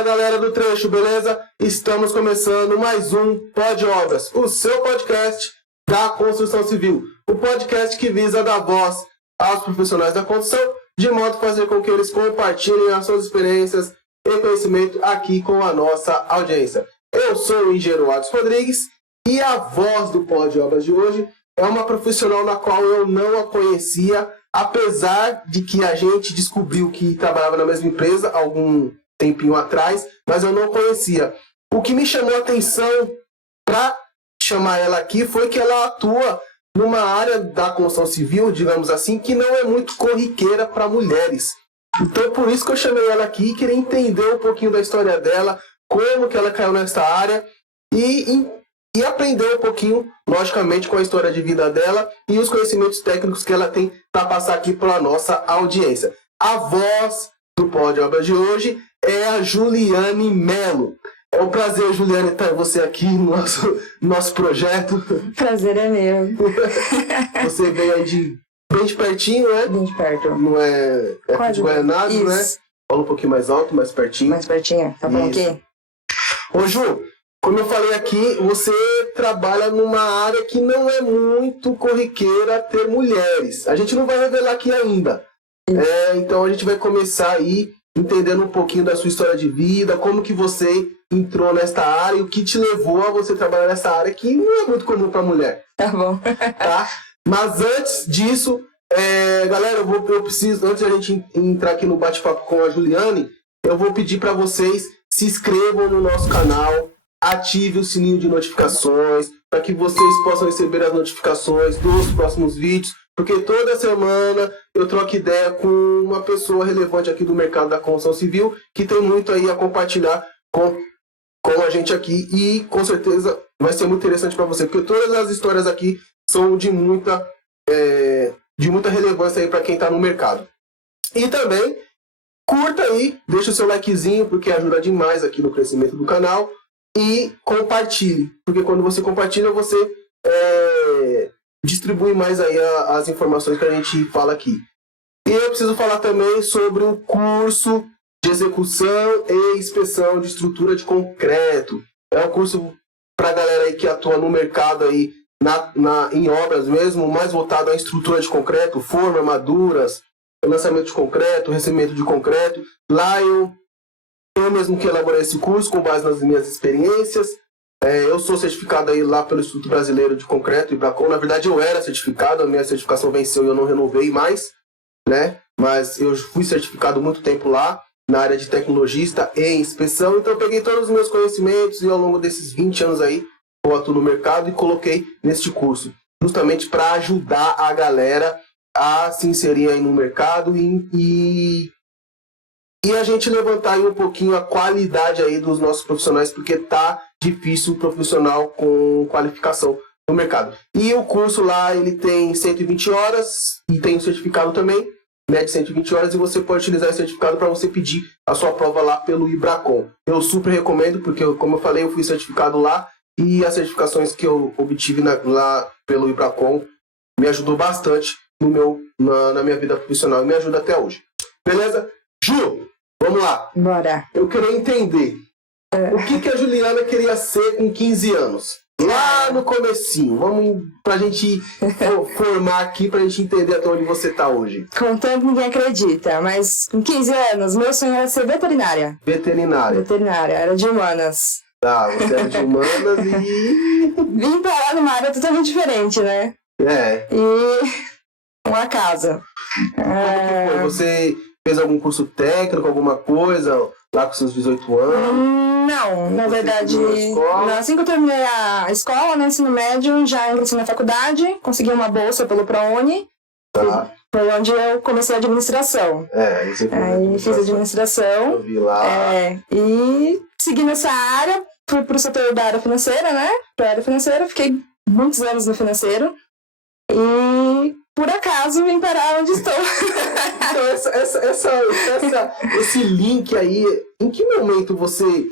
Fala galera do Trecho, beleza? Estamos começando mais um Pod Obras, o seu podcast da construção civil. O podcast que visa dar voz aos profissionais da construção, de modo a fazer com que eles compartilhem as suas experiências e conhecimento aqui com a nossa audiência. Eu sou o engenheiro Adson Rodrigues e a voz do Pod Obras de hoje é uma profissional na qual eu não a conhecia, apesar de que a gente descobriu que trabalhava na mesma empresa há algum tempinho atrás, mas eu não conhecia. O que me chamou a atenção para chamar ela aqui foi que ela atua numa área da construção civil, digamos assim, que não é muito corriqueira para mulheres. Então, por isso que eu chamei ela aqui, queria entender um pouquinho da história dela, como que ela caiu nessa área e aprender um pouquinho, logicamente, com a história de vida dela e os conhecimentos técnicos que ela tem para passar aqui para a nossa audiência. A voz do Pod Obras de hoje é a Juliane Melo. É um prazer, Juliane, ter você aqui no nosso projeto. Prazer é meu. Você veio aí bem de pertinho, né? Bem de perto. Não é Quase. de Guaianazes, Isso. né? Fala um pouquinho mais alto, mais pertinho. Mais pertinho? Tá bom aqui? Ô, Ju, como eu falei aqui, você trabalha numa área que não é muito corriqueira ter mulheres. A gente não vai revelar aqui ainda. Então a gente vai começar aí entendendo um pouquinho da sua história de vida, como que você entrou nesta área e o que te levou a você trabalhar nessa área que não é muito comum para mulher. Tá bom. Tá? Mas antes disso, galera, eu preciso, antes de a gente entrar aqui no bate-papo com a Juliane, eu vou pedir para vocês se inscrevam no nosso canal, ative o sininho de notificações, para que vocês possam receber as notificações dos próximos vídeos, porque toda semana eu troco ideia com uma pessoa relevante aqui do mercado da construção civil, que tem muito aí a compartilhar com a gente aqui, e com certeza vai ser muito interessante para você, porque todas as histórias aqui são de muita relevância aí para quem está no mercado. E também, curta aí, deixa o seu likezinho, porque ajuda demais aqui no crescimento do canal, e compartilhe, porque quando você compartilha, você distribui mais aí as informações que a gente fala aqui. E eu preciso falar também sobre o curso de execução e inspeção de estrutura de concreto. É um curso para a galera aí que atua no mercado aí, em obras mesmo, mais voltado à estrutura de concreto, forma, armaduras, lançamento de concreto, recebimento de concreto. Lá eu mesmo que elaborei esse curso com base nas minhas experiências. Eu sou certificado aí lá pelo Instituto Brasileiro de Concreto, IBRACON. Na verdade, eu era certificado, a minha certificação venceu e eu não renovei mais, né? Mas eu fui certificado muito tempo lá, na área de tecnologista e inspeção. Então, eu peguei todos os meus conhecimentos e ao longo desses 20 anos aí, eu atuo no mercado e coloquei neste curso, justamente para ajudar a galera a se inserir aí no mercado e a gente levantar aí um pouquinho a qualidade aí dos nossos profissionais, porque tá difícil o profissional com qualificação no mercado. E o curso lá, ele tem 120 horas e tem um certificado também, né, de 120 horas, e você pode utilizar esse certificado para você pedir a sua prova lá pelo IBRACON. Eu super recomendo, porque, como eu falei, eu fui certificado lá e as certificações que eu obtive lá pelo IBRACON me ajudou bastante na minha vida profissional e me ajuda até hoje. Beleza? Ju, vamos lá. Bora. Eu queria entender o que a Juliana queria ser com 15 anos. Lá no comecinho. Vamos pra gente formar aqui, pra gente entender até onde você tá hoje. Contando, ninguém acredita, mas com 15 anos, meu sonho era ser veterinária. Veterinária. Era de humanas. Tá, você era de humanas e... Vim parar numa área totalmente diferente, né? E... um acaso. Você fez algum curso técnico, alguma coisa, lá com seus 18 anos? Não, na verdade, assim que eu terminei a escola, no ensino médio, já ingressei na faculdade, consegui uma bolsa pelo ProUni, Tá. foi onde eu comecei a administração. Aí fiz administração, eu vi lá. E segui nessa área, fui pro setor da área financeira, né? Pra área financeira, fiquei muitos anos no financeiro, e por acaso vim parar onde estou. Então, esse link aí, em que momento você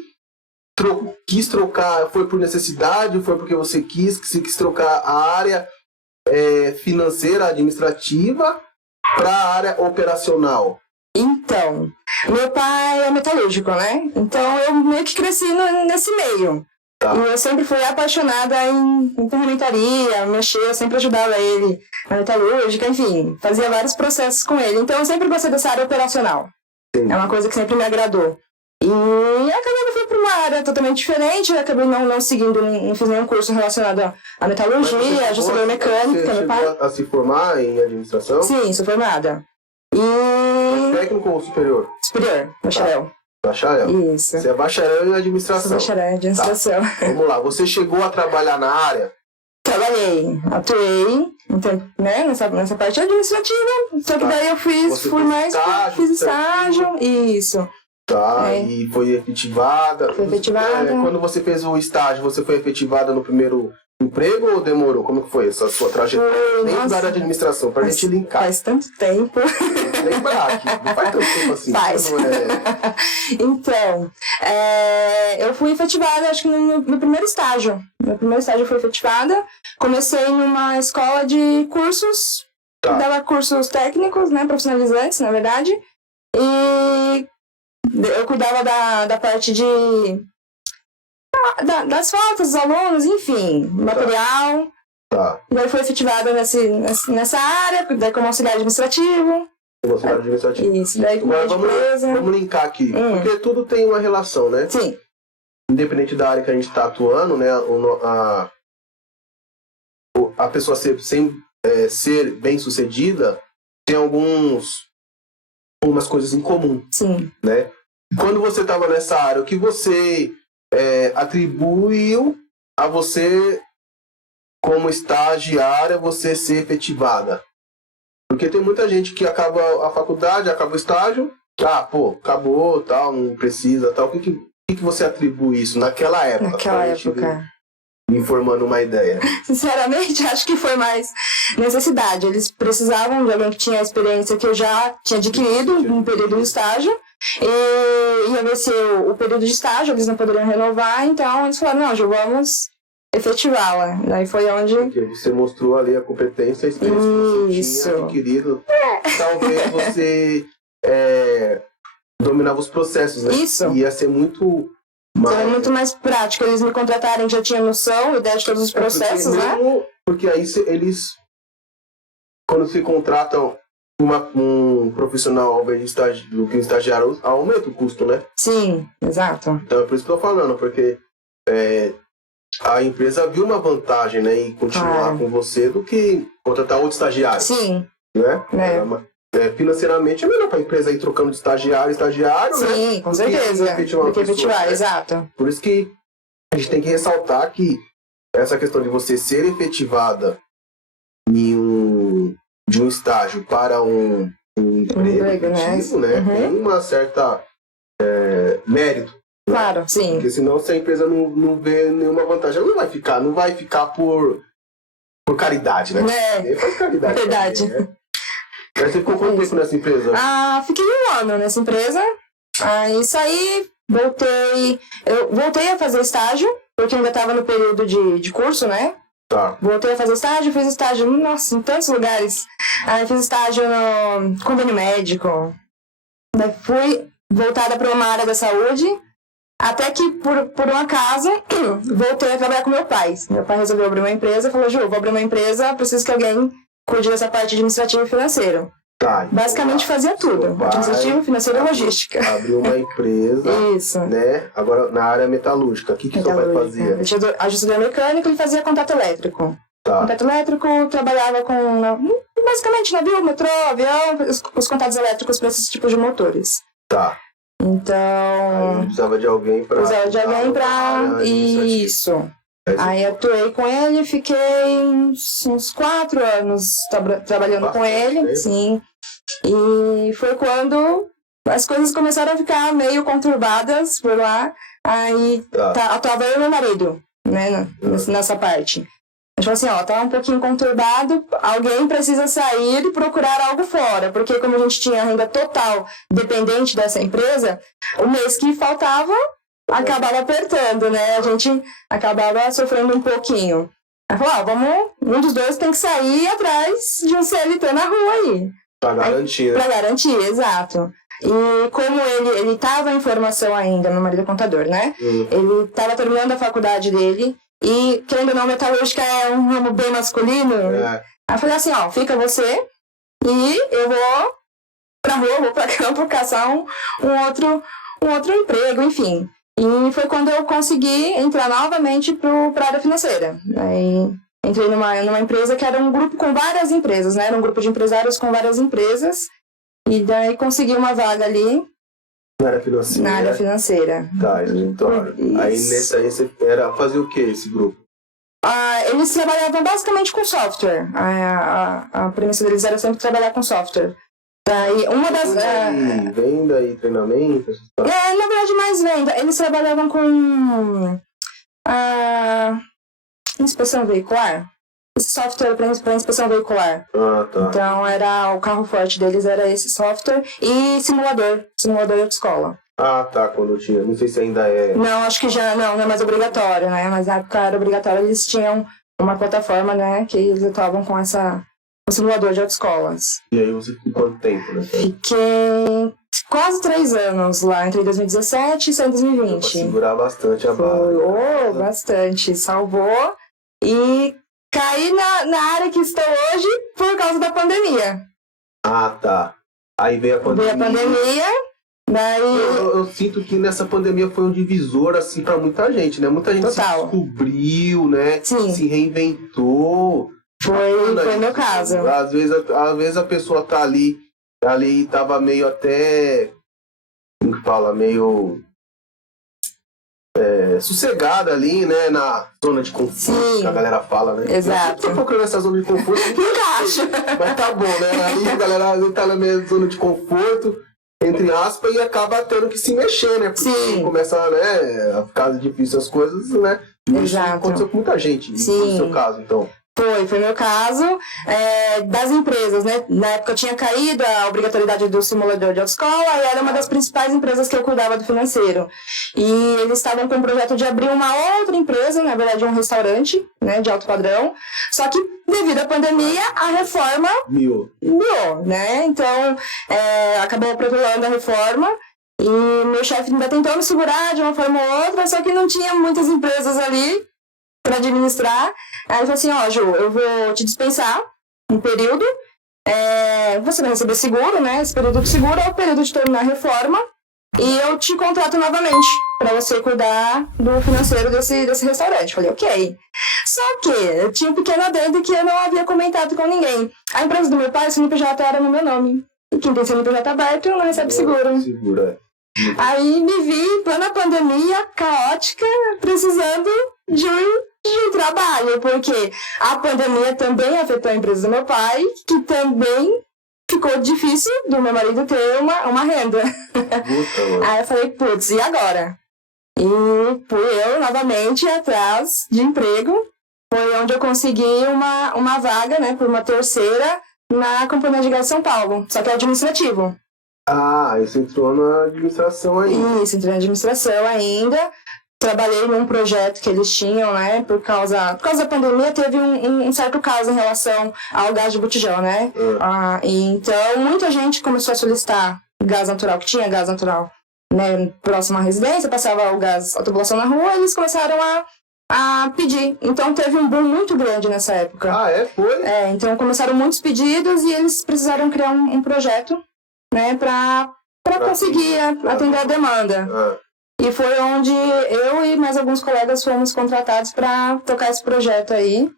quis trocar? Foi por necessidade? Foi porque você quis trocar a área financeira, administrativa, para a área operacional? Então, meu pai é metalúrgico, né? Então eu meio que cresci nesse meio. Tá. E eu sempre fui apaixonada em ferramentaria, mexer, eu sempre ajudava ele na metalúrgica, enfim, fazia vários processos com ele. Então eu sempre gostei dessa área operacional. Sim. É uma coisa que sempre me agradou. E acabei que fui para uma área totalmente diferente, eu acabei não seguindo, não fiz nenhum curso relacionado à metalurgia, ajustador mecânico, que é meu pai. Você chegou a se formar em administração? Sim, sou formada. E... Técnico ou superior? Superior, bacharel. Bacharel? Isso. Você é bacharel em administração. Sou bacharel em administração. Tá. Vamos lá, você chegou a trabalhar na área? Trabalhei, atuei, então, né, nessa parte administrativa, só que daí eu fiz estágio, isso. Tá, e foi efetivada. Foi efetivada. Quando você fez o estágio, você foi efetivada no primeiro emprego ou demorou? Como que foi essa sua trajetória dentro da área de administração? Pra gente linkar. Faz tanto tempo. Lembrar aqui, não faz tanto tempo assim. Faz. Não é... Então, eu fui efetivada, acho que no primeiro estágio. Meu primeiro estágio foi efetivada. Comecei numa escola de cursos, dava cursos técnicos, né, profissionalizantes, na verdade. E eu cuidava da parte das fotos dos alunos, enfim, material. Tá. E aí foi efetivada nessa área, daí como auxiliar administrativo. Auxiliar administrativo. Isso, daí com empresa. Vamos linkar aqui, porque tudo tem uma relação, né? Sim. Independente da área que a gente está atuando, né? A pessoa ser bem sucedida tem algumas coisas em comum. Sim. Né? Quando você estava nessa área, o que você atribuiu a você, como estagiária, você ser efetivada? Porque tem muita gente que acaba a faculdade, acaba o estágio, acabou, tal, não precisa, tal. O que você atribui isso naquela época? Naquela época. Me formando uma ideia. Sinceramente, acho que foi mais necessidade. Eles precisavam de alguém que tinha a experiência que eu já tinha adquirido no período do estágio. E ia vencer o período de estágio, eles não poderiam renovar, então eles falaram, não, Ju, vamos efetivá-la. Daí foi onde... Porque você mostrou ali a competência, a experiência que você tinha adquirido. Talvez você dominava os processos, né? Isso. Ia ser muito... Então é muito mais prático. Eles me contratarem, já tinham noção, ideia de todos os processos, né? Porque aí eles, quando se contratam um profissional ao invés do que um estagiário, aumenta o custo, né? Sim, exato. Então é por isso que eu tô falando, porque a empresa viu uma vantagem, né, em continuar com você do que contratar outro estagiário. Sim. Né? Financeiramente é melhor para a empresa ir trocando de estagiário, sim, né? Sim, com certeza. Do que efetivar, né? Exato. Por isso que a gente tem que ressaltar que essa questão de você ser efetivada de um estágio para um emprego efetivo, né? Tem uma certa mérito. Claro, né? sim. Porque senão, se a empresa não vê nenhuma vantagem, ela não vai ficar por caridade, né? Faz caridade. Verdade. Também, né? Mas você ficou quanto tempo nessa empresa? Fiquei 1 ano nessa empresa. Aí saí, eu voltei a fazer estágio, porque ainda estava no período de curso, né? Tá. Voltei a fazer estágio, fiz estágio, nossa, em tantos lugares. Aí fiz estágio no convênio médico. Daí fui voltada para uma área da saúde, até que, por um acaso, voltei a trabalhar com meu pai. Meu pai resolveu abrir uma empresa, falou, Ju, vou abrir uma empresa, preciso que alguém cuide dessa parte administrativa e financeira. Tá, então basicamente fazia tudo. Administrativo, financeiro e logística. Abriu uma empresa. Isso. Né? Agora, na área metalúrgica, o que o seu pai fazia? Ajustador mecânico, ele fazia contato elétrico. Tá. Contato elétrico, trabalhava basicamente navio, metrô, avião, os contatos elétricos para esses tipos de motores. Tá. Então... Aí precisava de alguém para... Isso. Aí atuei com ele, fiquei uns 4 anos trabalhando com ele, sim. E foi quando as coisas começaram a ficar meio conturbadas por lá. Aí atuava eu e meu marido, né, nessa parte. A gente falou assim, tá um pouquinho conturbado, alguém precisa sair e procurar algo fora. Porque como a gente tinha renda total dependente dessa empresa, o mês que faltava... acabava apertando, né? A gente acabava sofrendo um pouquinho. Aí falou, um dos dois tem que sair atrás de um CLT na rua aí. Pra garantir, né? Pra garantir, exato. E como ele estava em formação ainda, meu marido é contador, né? Ele estava terminando a faculdade dele e, querendo ou não, metalúrgica é um ramo bem masculino. Aí eu falei assim, ó, fica você e eu vou pra rua, vou pra campo caçar um outro emprego, enfim. E foi quando eu consegui entrar novamente pra área financeira. Aí entrei numa empresa que era um grupo com várias empresas, né? Era um grupo de empresários com várias empresas. E daí consegui uma vaga ali. Na área financeira? Na área financeira. Tá, escritório. Aí nesse aí você fazia o que esse grupo? Eles trabalhavam basicamente com software. A premissa deles era sempre trabalhar com software. Daí, uma das... venda e treinamento? Na verdade, mais venda. Eles trabalhavam com inspeção veicular. Esse software para inspeção veicular. Tá. Então, o carro forte deles era esse software e simulador de escola. Tá, quando eu tinha. Não sei se ainda é. Não, acho que já não é mais obrigatório, né? Mas na época era obrigatório, eles tinham uma plataforma, né? Que eles atuavam com o simulador de autoescolas. E aí você ficou quanto tempo, né? Fiquei quase 3 anos lá, entre 2017 e 2020. Pra segurar bastante a barra. Bastante. Salvou. E caí na área que estou hoje por causa da pandemia. Tá. Aí veio a pandemia. Daí... Eu sinto que nessa pandemia foi um divisor, assim, pra muita gente, né? Muita gente Total. se descobriu, né? Sim. Se reinventou. Foi meu caso. Às vezes a pessoa tá ali tava meio até... Como que fala? Meio... sossegada ali, né? Na zona de conforto. Sim. Que a galera fala, né? Exato. Eu tô procurando essa zona de conforto. Não acho. Mas tá bom, né? Aí a galera tá na minha zona de conforto, entre aspas, e acaba tendo que se mexer, né? Porque Sim. começa, né, a ficar difícil as coisas, né? Exato. Isso aconteceu com muita gente. Sim. No seu caso, então. Foi meu caso. Das empresas, né? Na época tinha caído a obrigatoriedade do simulador de autoescola e era uma das principais empresas que eu cuidava do financeiro. E eles estavam com o projeto de abrir uma outra empresa, na verdade um restaurante, né, de alto padrão. Só que devido à pandemia, a reforma miou, né? Então, acabou protelando a reforma. E meu chefe ainda tentou me segurar de uma forma ou outra, só que não tinha muitas empresas ali para administrar. Aí ele falou assim, Ju, eu vou te dispensar um período, você vai receber seguro, né? Esse período de seguro é o período de terminar a reforma e eu te contrato novamente para você cuidar do financeiro desse restaurante. Falei, ok. Só que eu tinha um pequeno adendo que eu não havia comentado com ninguém. A empresa do meu pai, o CNPJ era no meu nome. E quem tem CNPJ aberto não recebe seguro. Segura. Aí me vi em plena pandemia, caótica, precisando de um trabalho, porque a pandemia também afetou a empresa do meu pai, que também ficou difícil do meu marido ter uma renda. Aí eu falei, putz, e agora? E fui eu novamente atrás de emprego, foi onde eu consegui uma vaga, né, por uma terceira, na Companhia de Gás de São Paulo, só que é administrativo. Aí você entrou na administração ainda. Isso, entrei na administração ainda. Trabalhei num projeto que eles tinham, né? Por causa da pandemia, teve um certo caso em relação ao gás de botijão, né? E então, muita gente começou a solicitar gás natural, que tinha gás natural, né? Próximo à residência, passava o gás, a tubulação na rua, e eles começaram a pedir. Então, teve um boom muito grande nessa época. Foi? Então, começaram muitos pedidos e eles precisaram criar um projeto, né? Para conseguir atender a demanda. E foi onde eu e mais alguns colegas fomos contratados para tocar esse projeto aí.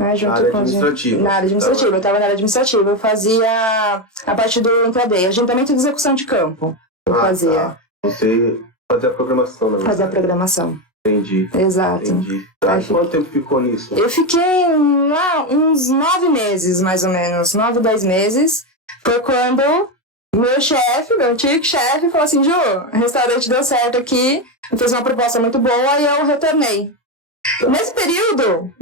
Né, junto na área administrativa. Na área administrativa. Eu estava na área administrativa. Eu fazia a parte do intraday, agendamento de execução de campo. Eu fazia. Tá. Você fazia a programação, né? Fazia a programação. Entendi. Exato. Entendi. Tá. Quanto tempo ficou nisso? Eu fiquei lá uns 9 meses, mais ou menos. 9, 10 meses. Foi quando... meu antigo chefe, falou assim, Ju, o restaurante deu certo aqui, me fez uma proposta muito boa e eu retornei. Nesse período,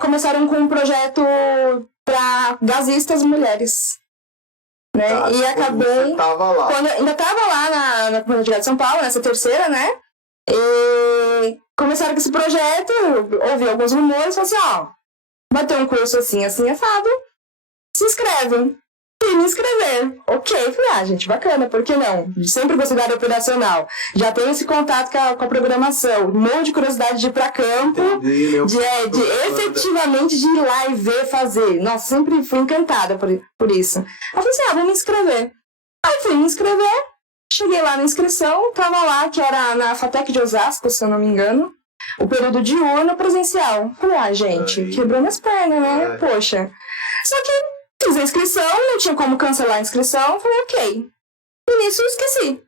começaram com um projeto para gasistas mulheres. Né? E acabei... ainda estava lá na Companhia de Gás de São Paulo, nessa terceira, né? E começaram com esse projeto, ouvi alguns rumores, falei assim, vai ter um curso assim, assado, se inscreve. fui me inscrever. Ok, falei, gente, bacana, por que não? Sempre gostei da área operacional. Já tenho esse contato com a programação. Um monte de curiosidade de ir pra campo, de efetivamente de ir lá e ver, fazer. Nossa, sempre fui encantada por isso. Aí eu falei assim, vou me inscrever. Aí fui me inscrever, cheguei lá na inscrição, tava lá, que era na FATEC de Osasco, se eu não me engano, o período diurno presencial. Falei, gente, quebrou minhas pernas, né? Poxa. Só que fiz a inscrição, não tinha como cancelar a inscrição, falei, ok. E nisso eu esqueci.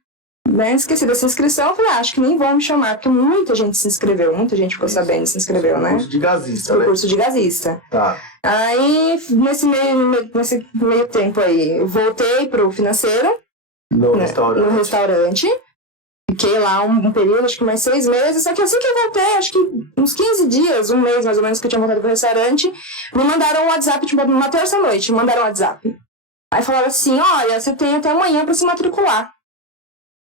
Né? Esqueci dessa inscrição, falei, acho que nem vão me chamar, porque muita gente se inscreveu, muita gente ficou sabendo e se inscreveu, né? Curso de gasista, né? Curso de gasista. Tá. Aí, nesse meio tempo aí, eu voltei pro financeiro. No restaurante. Fiquei lá um período, acho que mais 6 meses. Só que assim que eu voltei, acho que uns 15 dias, um mês mais ou menos que eu tinha voltado pro restaurante, me mandaram um WhatsApp, tipo, numa terça-noite, me mandaram um WhatsApp. Aí falaram assim, olha, você tem até amanhã pra se matricular.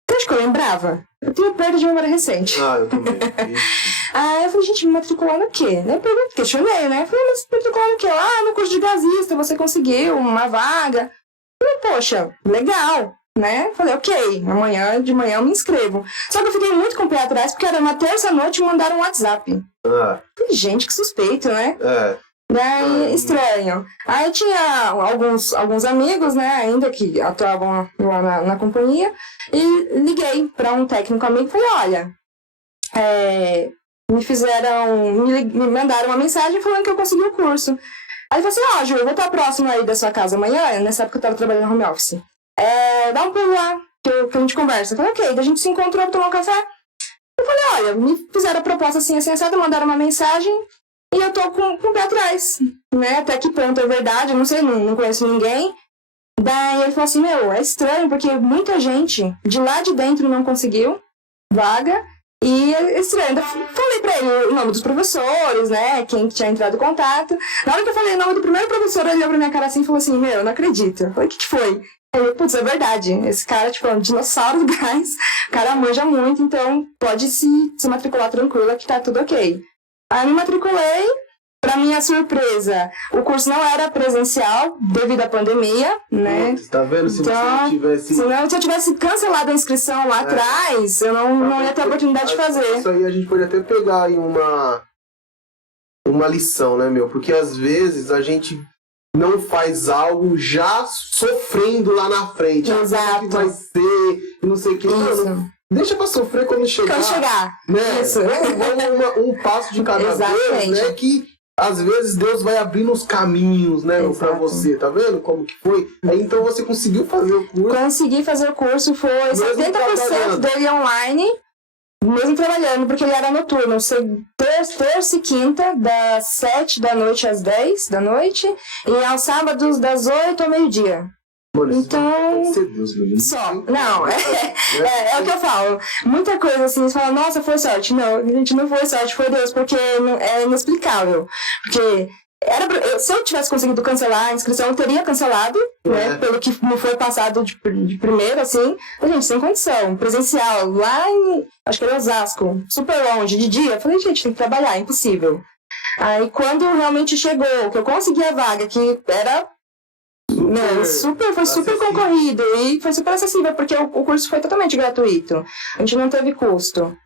Você acha que eu lembrava? Eu tenho perda de memória recente. Eu também. Aí eu falei, gente, me matricular no quê? Aí eu questionei, né? Eu falei, mas matricular no quê? No curso de gasista, você conseguiu uma vaga. Eu falei, poxa, legal. Né? Falei, ok, de manhã eu me inscrevo. Só que eu fiquei muito com o pé atrás, porque era uma terça-noite e mandaram um WhatsApp. Falei, gente, que suspeito, né? Daí, estranho. Aí tinha alguns amigos, né, ainda que atuavam lá na companhia, e liguei para um técnico amigo e falei, olha, me mandaram uma mensagem falando que eu consegui o curso. Aí ele falou assim, Ju, eu vou estar próximo aí da sua casa amanhã, nessa época eu estava trabalhando no home office. Dá um pulo lá, que a gente conversa. Eu falei, ok, daí a gente se encontrou pra tomar um café. Eu falei, olha, me fizeram a proposta assim, assado, mandaram uma mensagem e eu tô com o pé atrás, né? Até que ponto é verdade, eu não sei, não conheço ninguém. Daí ele falou assim, é estranho, porque muita gente de lá de dentro não conseguiu vaga. E é estranho, eu falei pra ele o nome dos professores, né, quem tinha entrado em contato. Na hora que eu falei o nome do primeiro professor, ele olhou pra minha cara assim e falou assim, eu não acredito. Eu falei, o que foi? Aí, putz, é verdade, esse cara, tipo, é um dinossauro do gás, o cara manja muito, então pode se matricular tranquila que tá tudo ok. Aí me matriculei, pra minha surpresa, o curso não era presencial devido à pandemia, né? Tá vendo? Se então, se eu tivesse cancelado a inscrição lá atrás, eu não ia ter a oportunidade de fazer. Isso aí a gente pode até pegar aí uma lição, né, meu? Porque às vezes a gente não faz algo já sofrendo lá na frente. Exato. Que vai ser, não sei o que. Isso. Deixa pra sofrer quando chegar. Né? Isso. Um passo de cada vez, né? Que às vezes Deus vai abrindo os caminhos, né, pra você. Tá vendo como que foi? Aí então você conseguiu fazer o curso. Consegui fazer o curso, foi 70% dele online. Mesmo trabalhando, porque ele era noturno, terça e quinta, das 7 da noite às 10 da noite, e aos sábados das 8 ao meio-dia. Mano, então, isso ser Deus, meu. só, não, é o que eu falo. Muita coisa assim, você fala, nossa, foi sorte. Não, gente, não foi sorte, foi Deus, porque é inexplicável. Porque se eu tivesse conseguido cancelar a inscrição, eu teria cancelado, né? Pelo que me foi passado de primeiro, assim. Mas, gente, sem condição. Presencial, lá em, acho que era Osasco, super longe, de dia. Eu falei, gente, tem que trabalhar, impossível. Aí, quando realmente chegou, que eu consegui a vaga, que era foi super concorrido e foi super acessível, porque o curso foi totalmente gratuito. A gente não teve custo.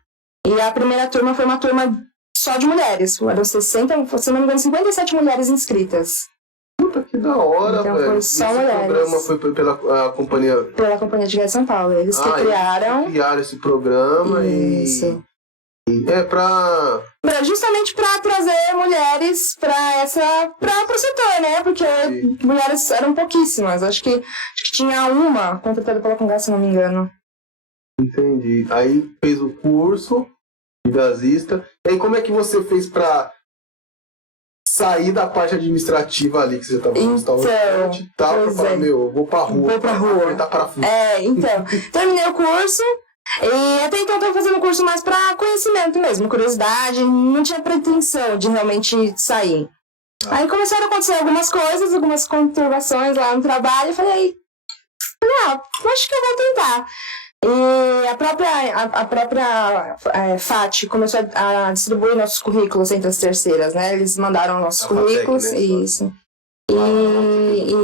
E a primeira turma foi uma turma só de mulheres. Eram 60, se não me engano, 57 mulheres inscritas. Puta, que da hora, então, velho. Foi só esse mulheres. programa foi pela companhia... Pela Companhia de Gás São Paulo. Eles que criaram. Eles criaram esse programa. Isso. Justamente para trazer mulheres para o setor, né? Porque mulheres eram pouquíssimas. Acho que tinha uma contratada pela Congás, se não me engano. Entendi. Aí fez o curso de gasista. E aí como é que você fez para sair da parte administrativa ali, que você estava no restaurante e tal, pra falar, eu vou pra rua. Então, terminei o curso. E até então eu estava fazendo o curso mais para conhecimento mesmo, curiosidade, não tinha pretensão de realmente sair. Aí começaram a acontecer algumas coisas, algumas conturbações lá no trabalho, e falei, acho que eu vou tentar. E a própria FAT começou a distribuir nossos currículos entre as terceiras, né? Eles mandaram nossos currículos, FATEC, né? Isso.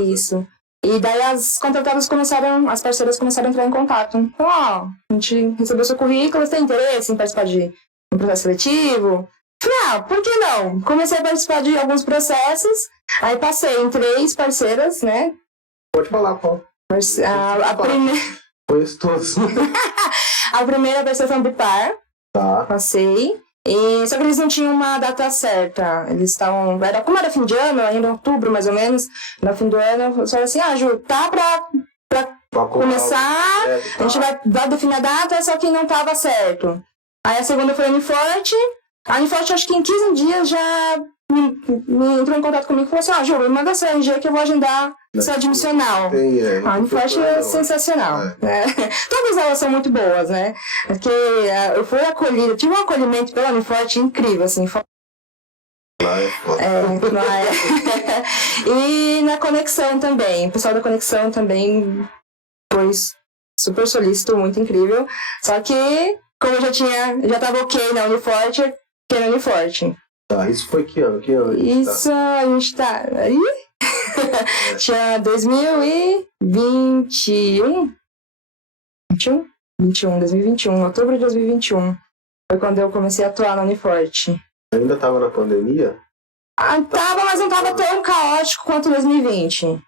Isso. E daí as contratadas as parceiras começaram a entrar em contato. Falaram, a gente recebeu seu currículo, você tem interesse em participar de um processo seletivo? Falei, por que não? Comecei a participar de alguns processos, aí passei em 3 parceiras, né? Pode falar, qual? Conheço todos. A primeira vai ser a Ambipar. Tá. Passei. Só que eles não tinham uma data certa. Eles estavam. Como era fim de ano, ainda em outubro mais ou menos, no fim do ano, só assim, Ju, tá pra começar, a gente vai definir a data, só que não tava certo. Aí a segunda foi a Uniforte. A Uniforte, acho que em 15 dias já me entrou em contato comigo e falou assim, Ju, me manda seu RG que eu vou agendar seu admissional. A Uniforte é sensacional. Né? Todas elas são muito boas, né? Porque eu fui acolhida, tive um acolhimento pela Uniforte incrível, assim. E na Conexão também. O pessoal da Conexão também foi super solícito, muito incrível. Só que, como eu já tava ok na Uniforte, fiquei na Uniforte. Tá, isso foi que ano? Isso a gente tá. Aí? Tinha 2021. 2021, outubro de 2021. Foi quando eu comecei a atuar na Uniforte. Ainda tava na pandemia? Tava, mas não tava tão caótico quanto 2020.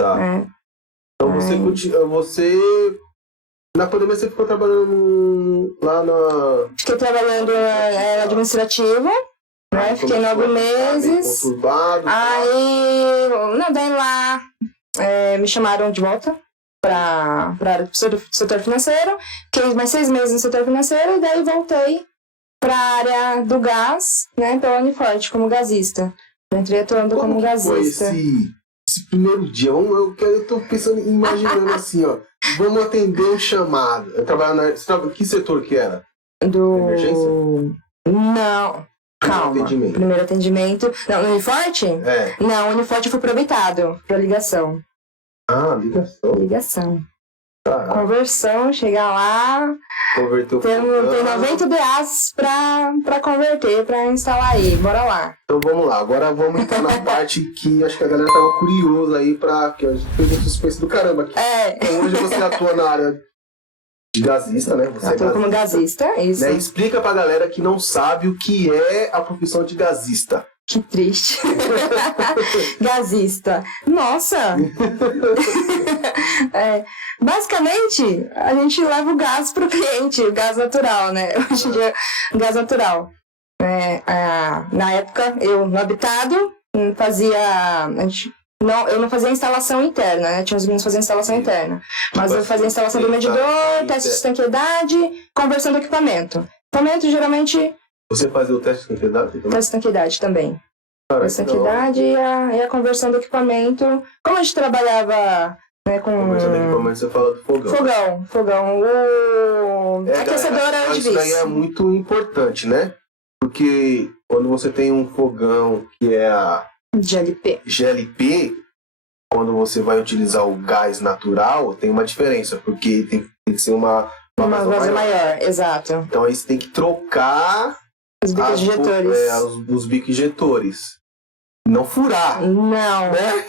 Tá. Então você. Na pandemia você ficou trabalhando lá na. Fiquei trabalhando no administrativo. Né? Fiquei 9 meses. Aí, daí lá me chamaram de volta para a área do setor financeiro. Fiquei mais 6 meses no setor financeiro e daí voltei para a área do gás, né, pela Uniforte, como gasista. Entrei atuando como gasista. Foi esse primeiro dia? Eu tô pensando, imaginando assim, ó. Vamos atender um chamado. Eu trabalho que setor que era? Emergência? Não. Calma, primeiro atendimento. Não, no Uniforte? Não, no Uniforte eu fui proibitado pra ligação. Ligação. Conversão, chegar lá. Converteu. Tem 90 DAs pra converter, pra instalar aí. Bora lá. Então vamos lá, agora vamos entrar na parte que acho que a galera tava curiosa aí que a gente fez um suspense do caramba aqui. Então hoje você atua na área de gasista, né? Você atua como gasista, isso. Né? Explica pra galera que não sabe o que é a profissão de gasista. Que triste. Gasista. Nossa! Basicamente, a gente leva o gás pro cliente, o gás natural, né? Hoje em dia, gás natural. Na época, eu no habitado eu não fazia instalação interna, né? Tinha os meninos fazendo instalação interna. Mas eu fazia instalação do medidor, teste de estanqueidade, conversão do equipamento. Equipamento, geralmente... Você fazia o teste de estanqueidade também? Teste de estanqueidade também. A estanqueidade e a conversão do equipamento. Como a gente trabalhava... Né, com... Conversão do equipamento, você fala do fogão. Fogão. Aquecedora de isso daí é muito importante, né? Porque quando você tem um fogão que é a... GLP, quando você vai utilizar o gás natural, tem uma diferença, porque tem que ser uma vazão maior. Exato. Então aí você tem que trocar os bicos injetores. Os bicos injetores. Não furar. Não. Né?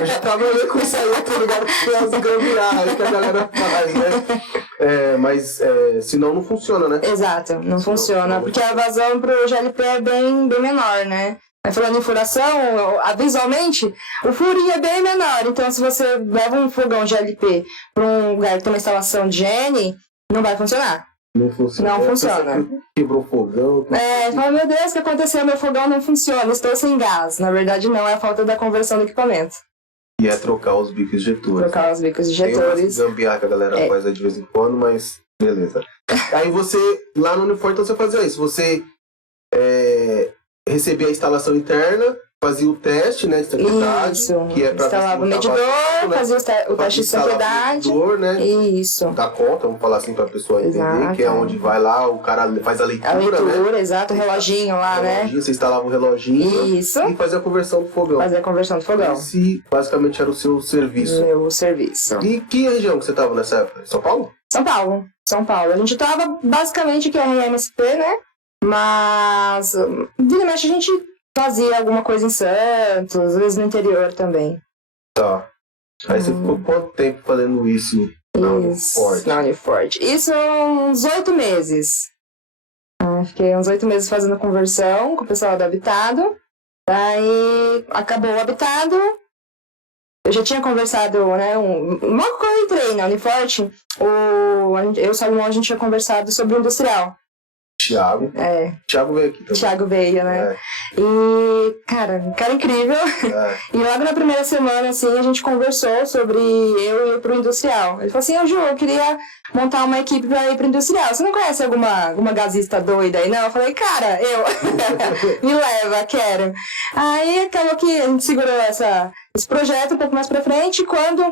Eu já trabalhei com isso aí, eu tô ligado que tem as gambiarras que a galera faz, né? Mas senão não funciona, né? Exato, não funciona, porque a vazão pro GLP é bem menor, né? Falando em furação, visualmente, o furinho é bem menor. Então, se você leva um fogão GLP para um lugar que tem uma instalação de higiene, não vai funcionar. Não funciona. Quebrou o fogão. Fala, meu Deus, o que aconteceu? Meu fogão não funciona, estou sem gás. Na verdade, não, é a falta da conversão do equipamento. E é trocar os bicos injetores. Trocar os bicos injetores. Tem uma gambiarra que a galera faz aí de vez em quando, mas beleza. Aí você, lá no Uniforte, então você fazia isso. Você... recebia a instalação interna, fazia o teste, né, de estanqueidade. Isso, que é pra instalava o medidor, fazia o teste de estanqueidade. Né, isso. Da conta, vamos falar assim pra pessoa entender, exato. Que é onde vai lá, o cara faz a leitura, né? Exato, o reloginho lá, né? Você instalava o reloginho. Isso. E fazia a conversão do fogão. Esse basicamente era o seu serviço. Meu serviço. E que região que você tava nessa época? São Paulo? São Paulo. A gente tava basicamente aqui em RMSP, né? Mas, vira e mexe, a gente fazia alguma coisa em Santos, às vezes no interior também. Tá. Aí você ficou quanto tempo fazendo isso na Uniforte? Na Uniforte. Isso uns 8 meses. Fiquei uns 8 meses fazendo conversão com o pessoal do Habitado. Daí acabou o Habitado. Eu já tinha conversado, né? Logo que eu entrei na Uniforte, eu e o Salomão, a gente tinha conversado sobre o industrial. Thiago. Thiago veio aqui também. Thiago veio, né? E, cara incrível. E logo na primeira semana, assim, a gente conversou sobre eu ir pro industrial. Ele falou assim, Ju, eu queria montar uma equipe pra ir pro industrial. Você não conhece alguma gasista doida aí, não? Eu falei, cara, me leva, quero. Aí acabou que a gente segurou esse projeto um pouco mais pra frente. Quando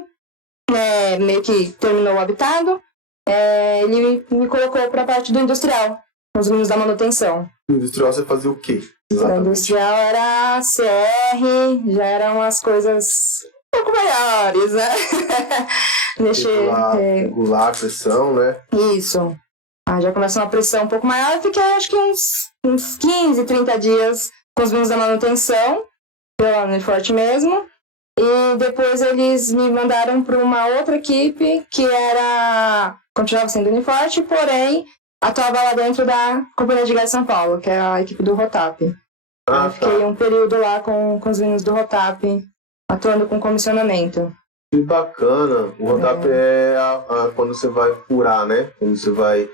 meio que terminou o Habitado, ele me colocou pra parte do industrial. Os meninos da manutenção. No industrial você fazia o quê? No industrial era CR, já eram as coisas um pouco maiores, né? Regular a pressão, né? Isso. Já começa uma pressão um pouco maior. Eu fiquei acho que uns 15, 30 dias com os meninos da manutenção, pela Uniforte mesmo. E depois eles me mandaram para uma outra equipe que continuava sendo Uniforte, porém atuava lá dentro da Companhia de Gás São Paulo, que é a equipe do Rotap. Eu fiquei um período lá com os meninos do Rotap, atuando com comissionamento. Que bacana. O Rotap é quando você vai furar, né? Quando você vai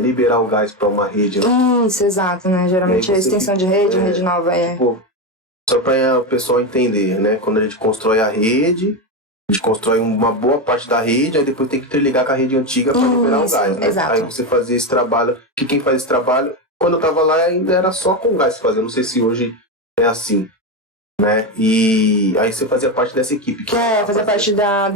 liberar o gás para uma rede. Né? Isso, exato, né? Geralmente é extensão de rede, rede nova Tipo, só para o pessoal entender, né? Quando a gente constrói a rede, a gente constrói uma boa parte da rede, aí depois tem que interligar com a rede antiga para liberar o gás, né? Exato. Aí você fazia esse trabalho, que quem faz esse trabalho, quando eu tava lá ainda era só com gás que fazia, não sei se hoje é assim, né? E aí você fazia parte dessa equipe. Fazia parte da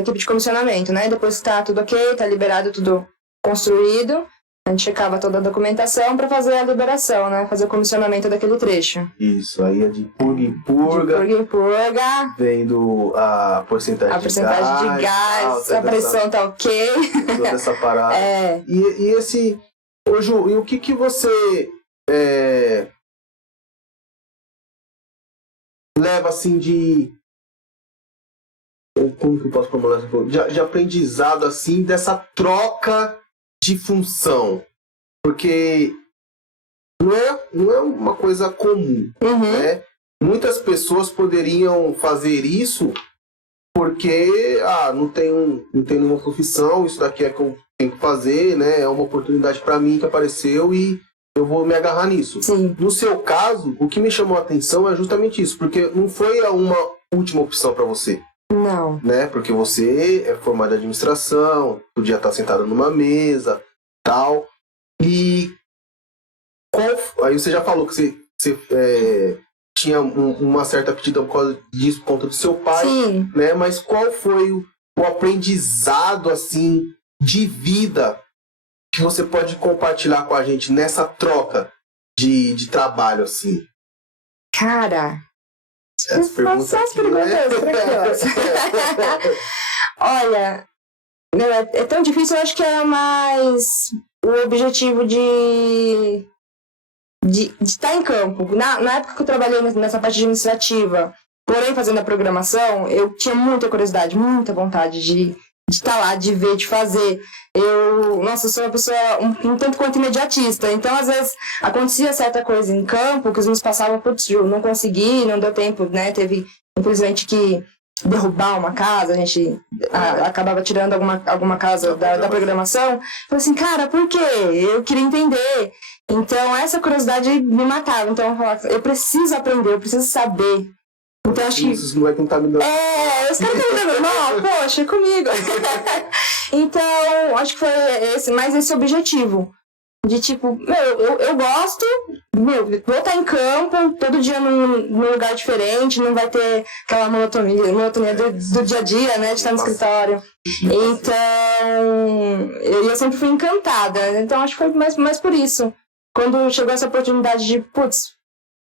equipe de comissionamento, né? Depois que tá tudo ok, tá liberado, tudo construído, a gente checava toda a documentação para fazer a liberação, né? Fazer o comissionamento daquele trecho. Isso, aí é de purga em purga. De purga em purga. Vendo a porcentagem de gás, a pressão tá ok. Toda essa parada. E esse... Ô Ju, e o que você leva assim de... Como que eu posso formular isso? De aprendizado assim, dessa troca de função, porque não é uma coisa comum, né? Muitas pessoas poderiam fazer isso porque não tenho nenhuma profissão, isso daqui é que eu tenho que fazer, né? É uma oportunidade para mim que apareceu e eu vou me agarrar nisso. Sim. No seu caso, o que me chamou a atenção é justamente isso, porque não foi uma última opção para você. Não. Né? Porque você é formado em administração, podia estar sentado numa mesa, tal. E aí você já falou que você tinha uma certa aptidão por causa disso, por conta do seu pai. Sim. Né? Mas qual foi o aprendizado, assim, de vida que você pode compartilhar com a gente nessa troca de trabalho, assim? Cara... Só as perguntas tranquilas. Olha, é tão difícil, eu acho que era mais o objetivo de estar em campo. Na época que eu trabalhei nessa parte administrativa, porém fazendo a programação, eu tinha muita curiosidade, muita vontade de estar lá, de ver, de fazer. Eu sou uma pessoa um tanto quanto imediatista, então às vezes acontecia certa coisa em campo que os meus passavam, putz, não consegui, não deu tempo, né? Teve, infelizmente, que derrubar uma casa, a gente acabava tirando alguma casa da programação. Falei assim, cara, por quê? Eu queria entender. Então essa curiosidade me matava. Então eu falava, eu preciso aprender, eu preciso saber. Então acho que... Isso não vai tentar me dar... os caras estão me dando mal, poxa, é comigo. Então, acho que foi mais esse objetivo. De tipo, eu gosto, vou estar em campo, todo dia num lugar diferente, não vai ter aquela monotonia do dia a dia, né, de estar no escritório. Então, eu sempre fui encantada. Então, acho que foi mais por isso. Quando chegou essa oportunidade de,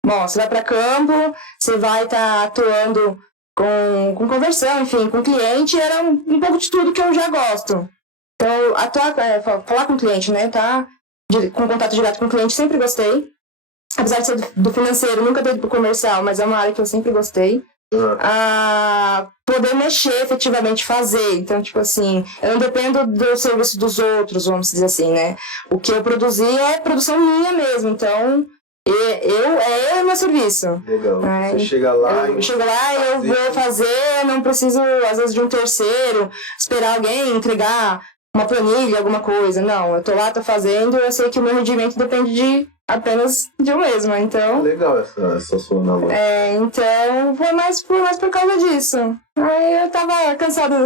bom, você vai para campo, você vai estar atuando com conversão, enfim, com cliente, era um pouco de tudo que eu já gosto. Então, falar com o cliente, né, tá com contato direto com o cliente, sempre gostei. Apesar de ser do financeiro, nunca dei pro comercial, mas é uma área que eu sempre gostei. a poder mexer, efetivamente fazer. Então, tipo assim, eu não dependo do serviço dos outros, vamos dizer assim, né? O que eu produzi é produção minha mesmo, então é meu serviço. Legal. Você chega lá eu chego lá e eu vou fazer, não preciso, às vezes, de um terceiro, esperar alguém entregar uma planilha, alguma coisa. Não, eu tô lá, tô fazendo, eu sei que o meu rendimento depende apenas de eu mesma, então... Legal essa sua analogia. Então foi mais por causa disso. Aí eu tava cansada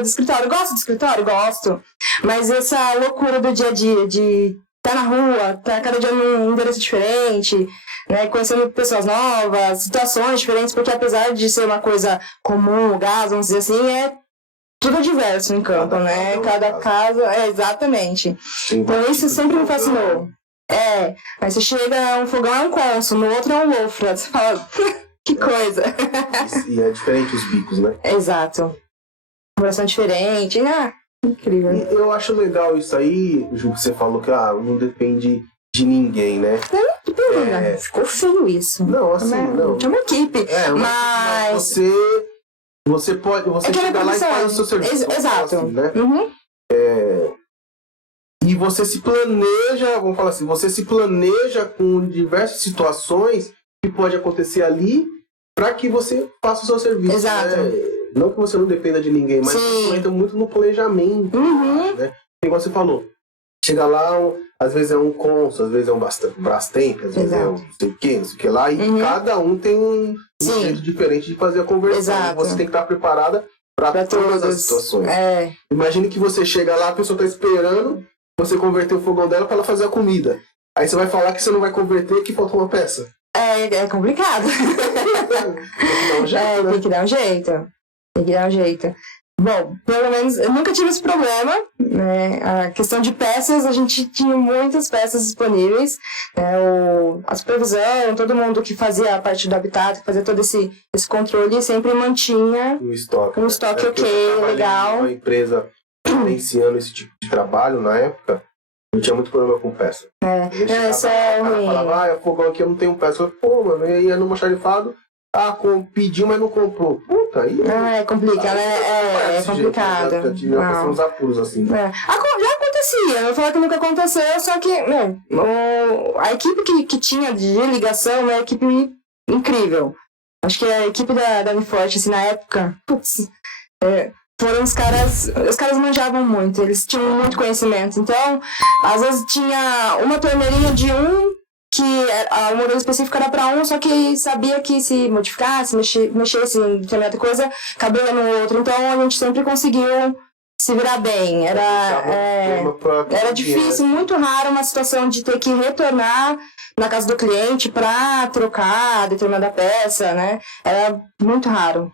do escritório. Gosto do escritório? Gosto. Mas essa loucura do dia a dia, de estar na rua, estar cada dia num endereço diferente, né, conhecendo pessoas novas, situações diferentes, porque apesar de ser uma coisa comum, o gás, vamos dizer assim, tudo diverso em campo, né? Cada casa, exatamente. Então isso sempre me fascinou. Aí você chega, um fogão é um Consul, no outro é um Lofra. Você fala, que coisa. E é diferente os bicos, né? Exato. Coração diferente, incrível. E eu acho legal isso aí, Ju, que você falou que não depende de ninguém, né? Ficou feio isso. Não, assim, não. Tinha uma equipe, mas... Você chega lá e faz o seu serviço. Exato. Assim, né? Uhum. E você se planeja, vamos falar assim, você se planeja com diversas situações que pode acontecer ali para que você faça o seu serviço. Exato. Né? Não que você não dependa de ninguém, mas você entra muito no planejamento. Uhum. Né? Igual você falou, chega lá, às vezes é um Consul, às vezes é um Brastemp, às vezes é um não sei o que lá, e cada um tem um jeito diferente de fazer a conversão. Exato. Você tem que estar preparada para todas as situações. Imagine que você chega lá, a pessoa está esperando você converter o fogão dela para ela fazer a comida. Aí você vai falar que você não vai converter, que falta uma peça. É complicado. Tem que dar um jeito. Bom, pelo menos eu nunca tive esse problema, né? A questão de peças, a gente tinha muitas peças disponíveis. A supervisão, todo mundo que fazia a parte do habitat, que fazia todo esse controle, sempre mantinha um estoque ok, legal. Uma empresa iniciando esse tipo de trabalho na época, não tinha muito problema com peça. Isso é ruim. Falava, fogão aqui eu não tenho peça. Eu falei, pô, mano, ia no macharifado, pediu, mas não comprou. Puta, aí... é complicado, é complicado. Já tive uns apuros assim. Já acontecia, eu vou falar que nunca aconteceu, só que a equipe que tinha de ligação é uma equipe incrível. Acho que a equipe da Uniforte, assim, na época, foram os caras manjavam muito, eles tinham muito conhecimento. Então, às vezes tinha uma torneirinha de que o modelo específico era para só que sabia que se modificasse, mexesse em determinada coisa, cabia no outro. Então, a gente sempre conseguiu se virar bem. Era difícil, muito raro uma situação de ter que retornar na casa do cliente para trocar determinada peça, né? Era muito raro.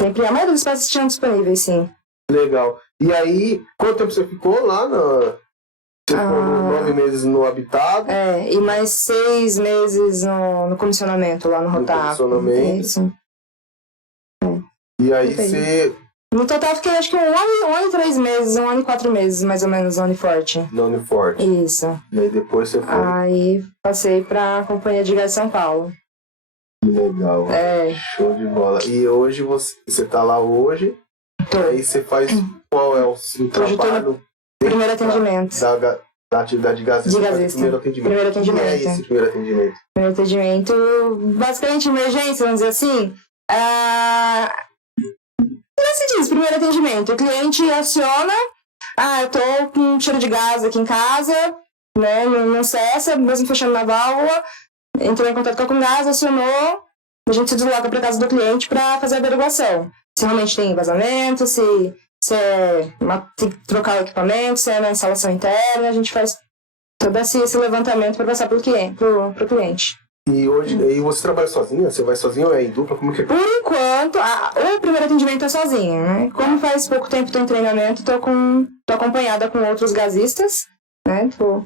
Sempre, a maioria das peças tinham disponíveis, sim. Legal. E aí, quanto tempo você ficou lá? Você ficou 9 meses no habitado? E mais 6 meses no comissionamento, lá no Rotaco. Isso. E aí você... No total, fiquei acho que 1 ano e 3 meses, 1 ano e 4 meses, mais ou menos, na Uniforte. Na Uniforte. Isso. E aí depois você foi? Aí passei pra Companhia de Gás São Paulo. Legal. Show de bola. E hoje você tá lá hoje? Aí você faz qual é o seu trabalho? Primeiro atendimento. Da atividade de gasista. Primeiro atendimento. O que é esse primeiro atendimento? Primeiro atendimento, basicamente emergência, vamos dizer assim. Como se diz, primeiro atendimento. O cliente aciona, eu tô com cheiro de gás aqui em casa, né? Não cessa, mesmo fechando na válvula. Entrou em contato com o gás, acionou, a gente se desloca para casa do cliente para fazer a averiguação. Se realmente tem vazamento, se tem que trocar o equipamento, se é na instalação interna, a gente faz todo esse levantamento para passar pro cliente. E hoje você trabalha sozinha? Você vai sozinha ou é em dupla? Como que é? Por enquanto, o primeiro atendimento é sozinha, né? Como faz pouco tempo estou em treinamento, tô acompanhada com outros gasistas, né? Tô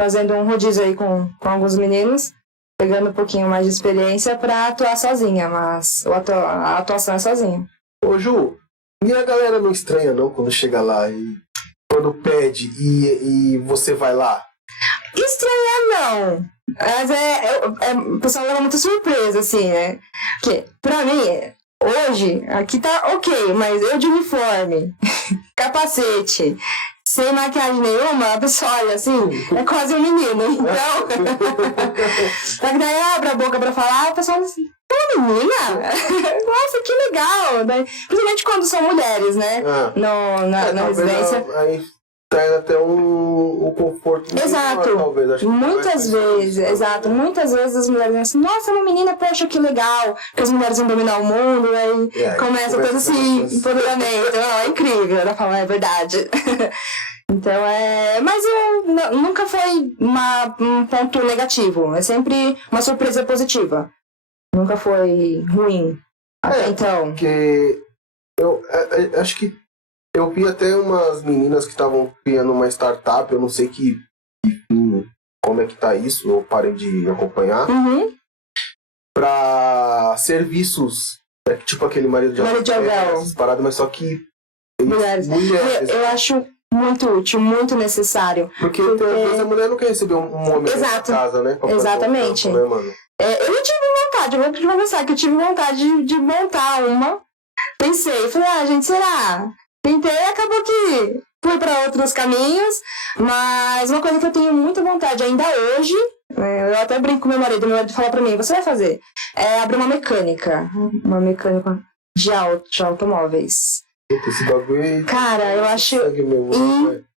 fazendo um rodízio aí com alguns meninos, pegando um pouquinho mais de experiência para atuar sozinha, mas a atuação é sozinha. Ô Ju, e a galera não estranha não quando chega lá e quando pede e você vai lá? Estranhar não, mas o pessoal leva muita surpresa, assim, né? Porque, pra mim, hoje, aqui tá ok, mas eu de uniforme, capacete, sem maquiagem nenhuma, a pessoa olha assim, é quase um menino. Então, só que daí abre a boca pra falar, a pessoa olha assim, é uma menina? Nossa, que legal! Daí, principalmente quando são mulheres, né? Na residência. Aí traz até um conforto. Exato. Menor, talvez. Acho que muitas vezes, exato. Muitas vezes as mulheres dizem assim, nossa, é uma menina, poxa, que legal. Que as mulheres vão dominar o mundo, aí começa todo esse empoderamento. É incrível. Ela fala, é verdade. Então, mas nunca foi um ponto negativo. É sempre uma surpresa positiva. Nunca foi ruim. Até então. Porque eu acho que eu vi até umas meninas que estavam criando uma startup, eu não sei como é que tá isso, eu parei de acompanhar, pra serviços, tipo aquele marido de aluguel, essas paradas, mas só que mulheres. Eu acho muito útil, muito necessário. Porque às vezes a mulher não quer receber um homem na casa, né? Exatamente. Campo, né, mano? Eu tive vontade, eu vou confessar que eu tive vontade de montar uma. Pensei, falei, gente, será? Tentei, acabou que fui para outros caminhos, mas uma coisa que eu tenho muita vontade ainda hoje, eu até brinco com meu marido fala para mim, você vai fazer? É abrir uma mecânica de automóveis. Esse bagulho cara, eu acho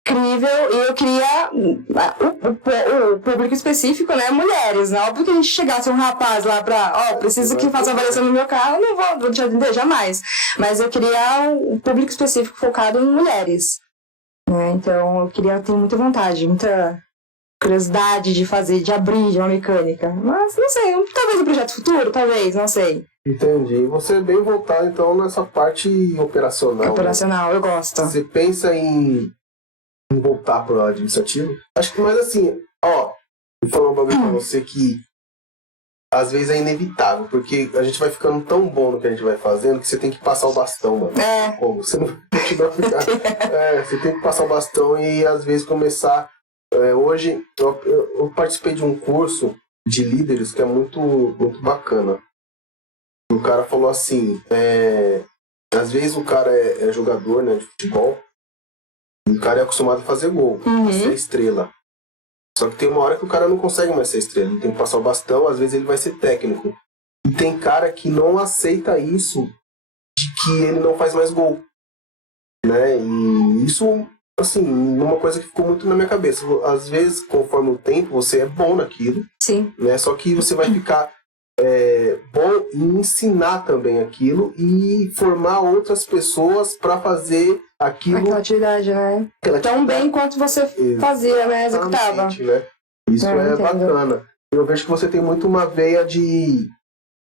incrível, e eu queria o público específico, né, mulheres, né? Óbvio que a gente chegasse um rapaz lá pra, preciso que faça avaliação no meu carro, eu não vou te atender jamais, mas eu queria um público específico focado em mulheres, né? Então eu tenho muita vontade, muita curiosidade de abrir de uma mecânica, mas não sei, talvez um projeto futuro, talvez, não sei. Entendi. E você é bem voltado então nessa parte operacional. Operacional, né? Eu gosto. Você pensa em voltar para o administrativo? Acho que mais assim, vou falar um bagulho pra você que às vezes é inevitável, porque a gente vai ficando tão bom no que a gente vai fazendo que você tem que passar o bastão, mano. Como? Você não você tem que passar o bastão e às vezes começar. Hoje eu participei de um curso de líderes que é muito, muito bacana. O cara falou assim, às vezes o cara é jogador, né, de futebol, e o cara é acostumado a fazer gol, a ser estrela. Só que tem uma hora que o cara não consegue mais ser estrela, ele tem que passar o bastão, às vezes ele vai ser técnico. E tem cara que não aceita isso, de que ele não faz mais gol. Né? E isso, assim, uma coisa que ficou muito na minha cabeça. Às vezes, conforme o tempo, você é bom naquilo. Sim. Né? Só que você vai ficar bom em ensinar também aquilo e formar outras pessoas para fazer aquilo. Aquela atividade, né? Tão bem quanto você fazia, né? Executava. Né? Isso bacana. Eu vejo que você tem muito uma veia de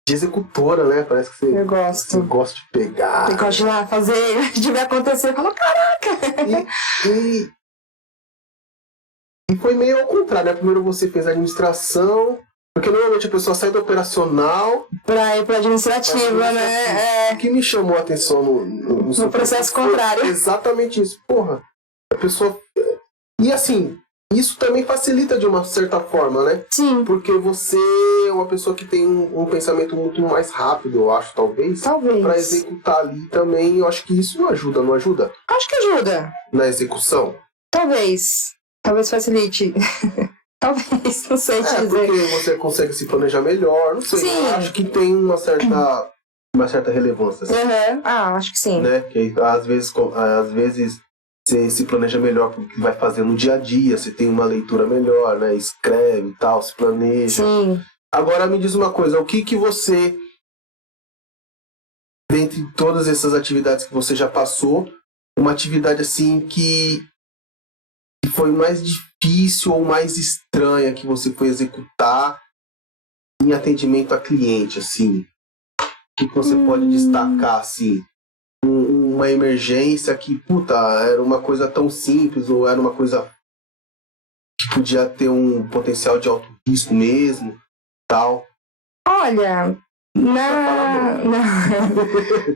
executora, né? Parece que você gosta de pegar. Você gosta de lá fazer, de ver acontecer, falou, caraca! E foi meio ao contrário, né? Primeiro você fez a administração, porque normalmente a pessoa sai do operacional pra ir pro administrativo, né? O que me chamou a atenção no processo contrário. Exatamente isso. Porra, a pessoa... E assim, isso também facilita de uma certa forma, né? Sim. Porque você é uma pessoa que tem um pensamento muito mais rápido, eu acho, talvez. Pra executar ali também, eu acho que isso não ajuda? Acho que ajuda. Na execução? Talvez facilite. Talvez, não sei te dizer. Porque você consegue se planejar melhor, não sei. Sim. Eu acho que tem uma certa relevância. Assim, acho que sim. Né? Que às vezes você se planeja melhor porque vai fazer no dia a dia, você tem uma leitura melhor, né? Escreve e tal, se planeja. Sim. Agora me diz uma coisa, o que você, dentre todas essas atividades que você já passou, uma atividade assim que foi mais difícil ou mais estranha que você foi executar em atendimento a cliente, assim? O que você pode destacar, assim? Uma emergência que, era uma coisa tão simples ou era uma coisa que podia ter um potencial de alto risco mesmo, tal? Olha,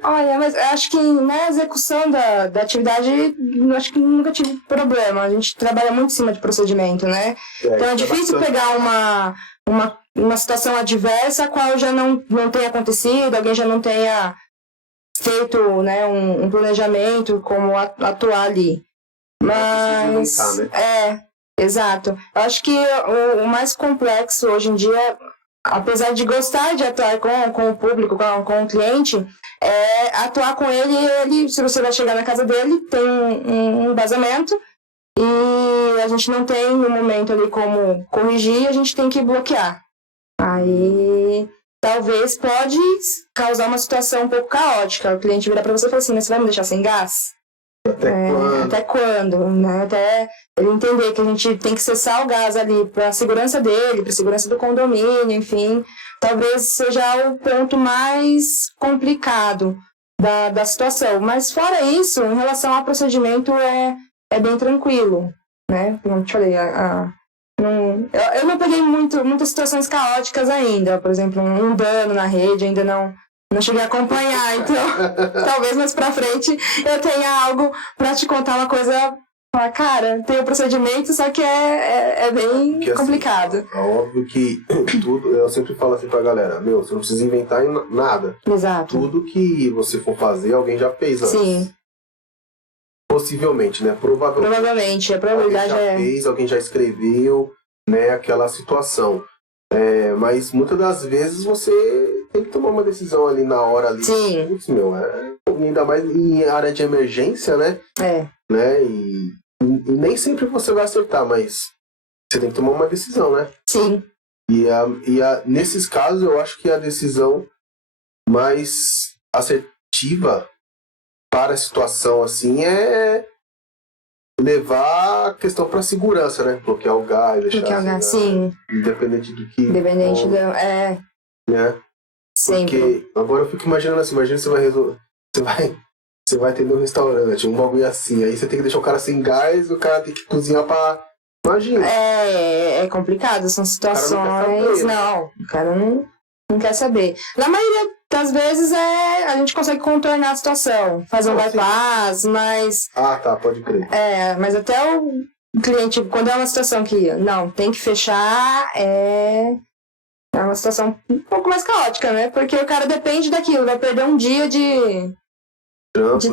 olha, mas eu acho que na execução da atividade, eu acho que nunca tive problema. A gente trabalha muito em cima de procedimento, né? Então é difícil pegar uma situação adversa a qual já não tenha acontecido, alguém já não tenha feito, né, um planejamento, como atuar ali. Mas, exato. Eu acho que o mais complexo hoje em dia, apesar de gostar de atuar com o público, com o cliente, é atuar com ele, se você vai chegar na casa dele, tem um embasamento, e a gente não tem no momento ali como corrigir, a gente tem que bloquear. Aí, talvez pode causar uma situação um pouco caótica. O cliente virar para você e falar assim, mas você vai me deixar sem gás? Até quando? Né? Até ele entender que a gente tem que cessar o gás ali para a segurança dele, para a segurança do condomínio, enfim. Talvez seja o ponto mais complicado da situação. Mas fora isso, em relação ao procedimento, é bem tranquilo, né? Como eu te falei, eu não peguei muitas situações caóticas ainda. Por exemplo, um dano na rede, ainda não cheguei a acompanhar. Então, talvez mais pra frente eu tenha algo pra te contar, uma coisa. Falar, cara, tem o procedimento, só que é bem porque, complicado. Assim, é óbvio que tudo, eu sempre falo assim pra galera, você não precisa inventar nada. Exato. Tudo que você for fazer, alguém já fez antes. Sim. Possivelmente, né? Provavelmente, a probabilidade alguém já fez, alguém já escreveu, né, aquela situação. Mas muitas das vezes você tem que tomar uma decisão ali na hora ali. Sim. Putz, ainda mais em área de emergência, né? Né? E nem sempre você vai acertar, mas você tem que tomar uma decisão, né? Sim. Nesses casos, eu acho que a decisão mais assertiva para a situação assim é levar a questão para segurança, né? Bloquear o gás, deixar bloquear o gás, sim. Independente do que. Independente do. Né? Sempre. Porque agora eu fico imaginando assim, imagina você vai resolver. Você vai atender um restaurante, um bagulho assim, aí você tem que deixar o cara sem gás, o cara tem que cozinhar pra. Imagina. É complicado, são situações. O cara não quer saber. Na maioria das vezes a gente consegue contornar a situação, fazer um bypass, mas. Pode crer. Mas até o cliente, quando é uma situação que não, tem que fechar, é uma situação um pouco mais caótica, né? Porque o cara depende daquilo, vai perder um dia de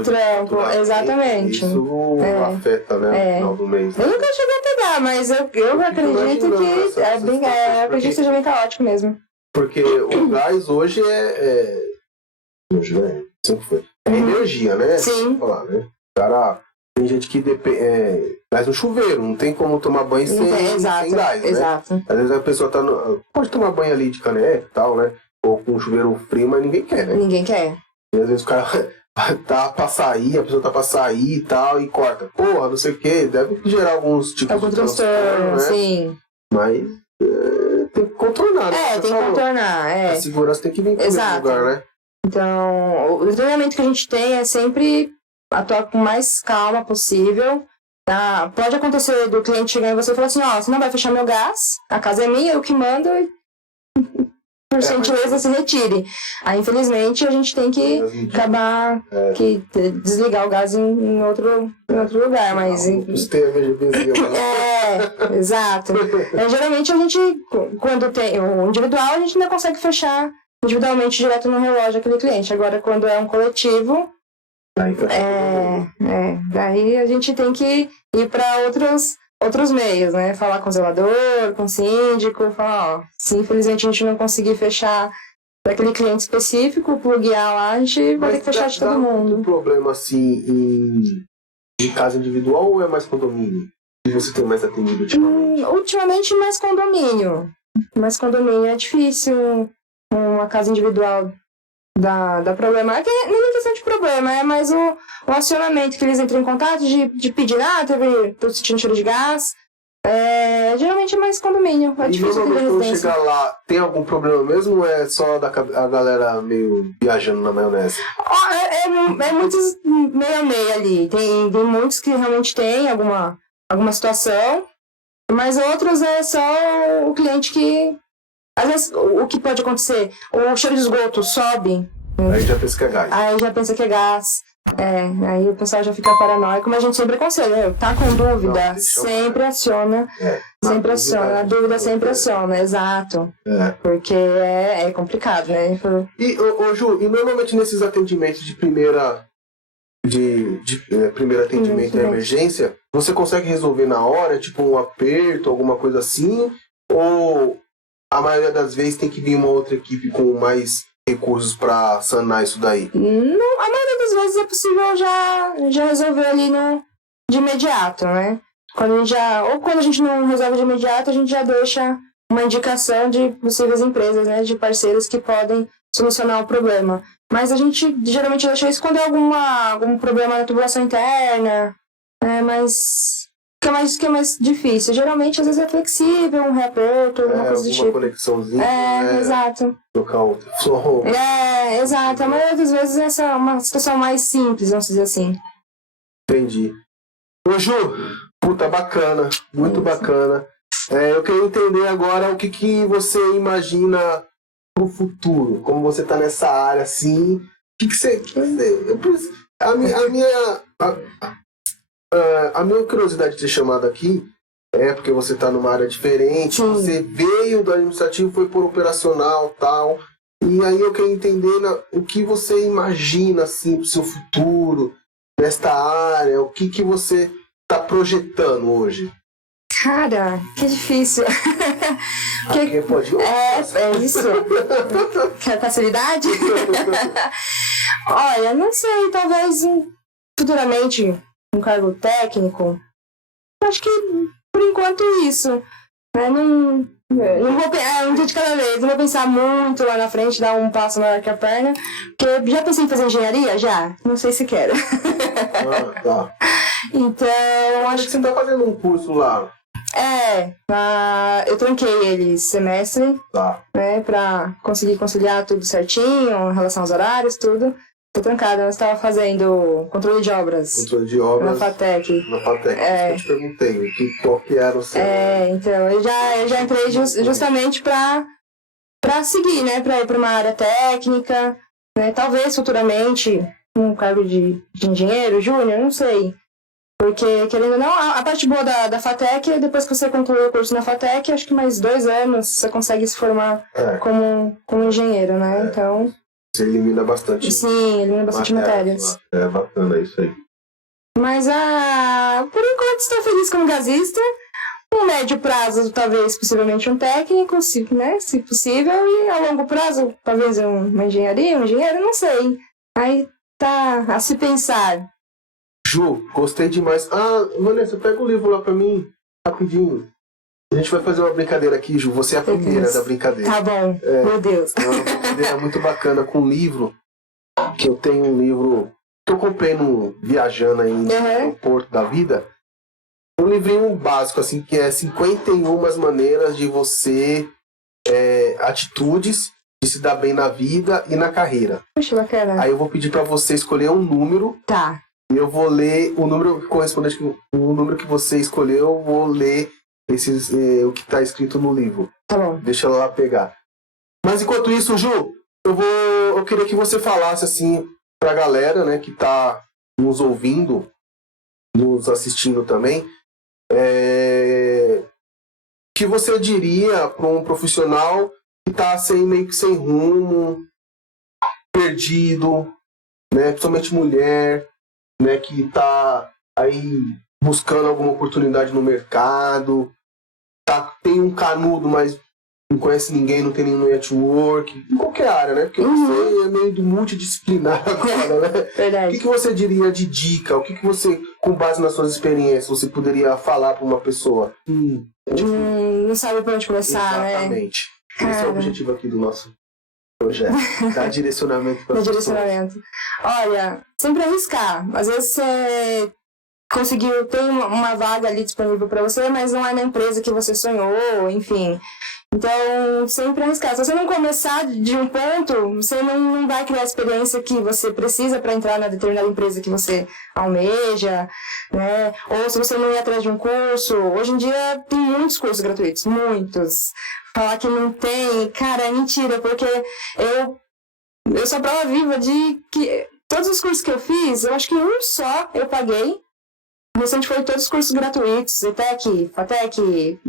trampo, exatamente. Isso afeta, né, no final do mês. Eu nunca cheguei a pegar, mas eu acredito que acredito que seja bem caótico mesmo. Porque o gás hoje hoje, né? Sempre foi. É energia, né? Sim. Falar, né? Cara, tem gente que gás no chuveiro, não tem como tomar banho sem gás, né? Exato. Às vezes a pessoa pode tomar banho ali de caneca e tal, né? Ou com chuveiro frio, mas ninguém quer, né? Ninguém quer. E às vezes o cara tá pra sair, a pessoa tá pra sair e tal, e corta. Porra, não sei o que, deve gerar alguns tipos de transtorno, né? Sim. Mas tem que contornar, né? Tem que contornar, A segurança tem que vir pro mesmo lugar, né? Então, o treinamento que a gente tem é sempre atuar com mais calma possível. Tá? Pode acontecer do cliente chegar em você e falar assim, você não vai fechar meu gás, a casa é minha, eu que mando, e por gentileza se retire. Aí, infelizmente, a gente tem que acabar que desligar o gás em outro lugar. Mas exato. Geralmente a gente, quando tem o individual, a gente não consegue fechar individualmente direto no relógio aquele cliente. Agora, quando é um coletivo, daí a gente tem que ir para outros meios, né? Falar com o zelador, com o síndico, falar, se infelizmente a gente não conseguir fechar daquele cliente específico, pluguear lá, a gente vai ter que fechar de todo mundo. Tem problema assim em casa individual ou é mais condomínio? E você tem mais atendido ultimamente? Ultimamente mais condomínio. Mas condomínio é difícil. Uma casa individual dá problema. Não é questão de problema, é mais o acionamento que eles entram em contato de pedir, tô sentindo cheiro de gás. Geralmente é mais condomínio. É difícil ter quando chegar lá, tem algum problema mesmo ou é só a galera meio viajando na maionese? É muitos meio a meio ali. Tem muitos que realmente tem alguma situação, mas outros é só o cliente que... Às vezes, o que pode acontecer? O cheiro de esgoto sobe. Aí já pensa que é gás. Aí já pensa que é gás. Aí o pessoal já fica paranoico, mas a gente sempre aconselha, tá com dúvida, sempre aciona, sempre aciona, a dúvida sempre aciona, exato, porque é complicado, né? E, Ju, e normalmente nesses atendimentos de primeiro atendimento à emergência, você consegue resolver na hora, tipo um aperto, alguma coisa assim, ou a maioria das vezes tem que vir uma outra equipe com mais recursos para sanar isso daí? Não, a maioria das vezes é possível já resolver ali de imediato, né? Quando a gente não resolve de imediato, a gente já deixa uma indicação de possíveis empresas, né? De parceiros que podem solucionar o problema. Mas a gente geralmente deixa isso quando é algum problema na tubulação interna, mas que é mais difícil. Geralmente, às vezes é flexível, um reaperto, alguma coisa do tipo. Uma conexãozinha. Exato. Trocar outro som. Exato. A maioria das vezes essa é uma situação mais simples, vamos dizer assim. Entendi. Ô, Ju, puta, bacana. Muito bacana. Eu queria entender agora o que você imagina pro futuro. Como você tá nessa área, assim. O que você... A minha curiosidade de ter chamado aqui porque você está numa área diferente, você veio do administrativo, foi por operacional e tal, e aí eu quero entender o que você imagina assim, para o seu futuro, nesta área, o que você está projetando hoje? Cara, que difícil. Aqui pode é isso. Quer facilidade? Olha, não sei, talvez futuramente um cargo técnico. Acho que por enquanto isso. Não vou um dia de cada vez, não vou pensar muito lá na frente, dar um passo maior que a perna. Porque já pensei em fazer engenharia? Já. Não sei se quero. Tá. Então, acho que você tá fazendo um curso lá. Eu tranquei ele esse semestre, né, pra conseguir conciliar tudo certinho, em relação aos horários, tudo. Tô trancada, eu estava fazendo controle de obras. Controle de obras. Na FATEC. Na FATEC, eu te perguntei, qual que era o seu... Então, eu já entrei justamente pra seguir, né, pra ir pra uma área técnica, né, talvez futuramente um cargo de engenheiro, júnior, não sei. Porque, querendo ou não, a parte boa da FATEC, depois que você concluir o curso na FATEC, acho que mais 2 anos você consegue se formar como engenheiro, né? Então... Você elimina bastante. Sim, elimina bastante matérias. É bacana isso aí. Mas, por enquanto, estou feliz como gasista. Um médio prazo, talvez, possivelmente um técnico, se possível. E a longo prazo, talvez uma engenharia, um engenheiro, não sei. Aí tá a se pensar. Ju, gostei demais. Vanessa, pega o livro lá pra mim, rapidinho. A gente vai fazer uma brincadeira aqui, Ju. Você é a primeira da brincadeira. Tá bom, meu Deus. É uma brincadeira muito bacana com um livro. Que eu tenho um livro que eu comprei viajando aí no Porto da Vida. Um livrinho básico, assim, que é 51 maneiras de você... atitudes de se dar bem na vida e na carreira. Poxa, bacana. Aí eu vou pedir pra você escolher um número. Tá. E eu vou ler o número correspondente, o número que você escolheu, eu vou ler o que está escrito no livro. Tá bom. Deixa ela lá pegar. Mas enquanto isso, Ju, eu queria que você falasse assim pra galera, né, que tá nos ouvindo, nos assistindo também, que você diria para um profissional que tá meio que sem rumo, perdido, né, principalmente mulher, né, que tá aí buscando alguma oportunidade no mercado, tem um canudo, mas não conhece ninguém, não tem nenhum network, em qualquer área, né? Porque você é meio multidisciplinar agora, né? Verdade. O que você diria de dica? O que você, com base nas suas experiências, você poderia falar para uma pessoa? Não sabe por onde começar, Exatamente. Né? Esse é o objetivo aqui do nosso projeto. Dar direcionamento para as pessoas. Direcionamento. Olha, sempre arriscar. Às vezes você conseguiu, tem uma vaga ali disponível para você, mas não é na empresa que você sonhou, enfim. Então, sempre arriscar. Se você não começar de um ponto, você não vai criar a experiência que você precisa para entrar na determinada empresa que você almeja, né? Ou se você não ir atrás de um curso. Hoje em dia tem muitos cursos gratuitos, muitos. Falar que não tem, cara, é mentira, porque eu sou prova viva de que todos os cursos que eu fiz, eu acho que um só eu paguei. O restante foi todos os cursos gratuitos, ETEC, FATEC,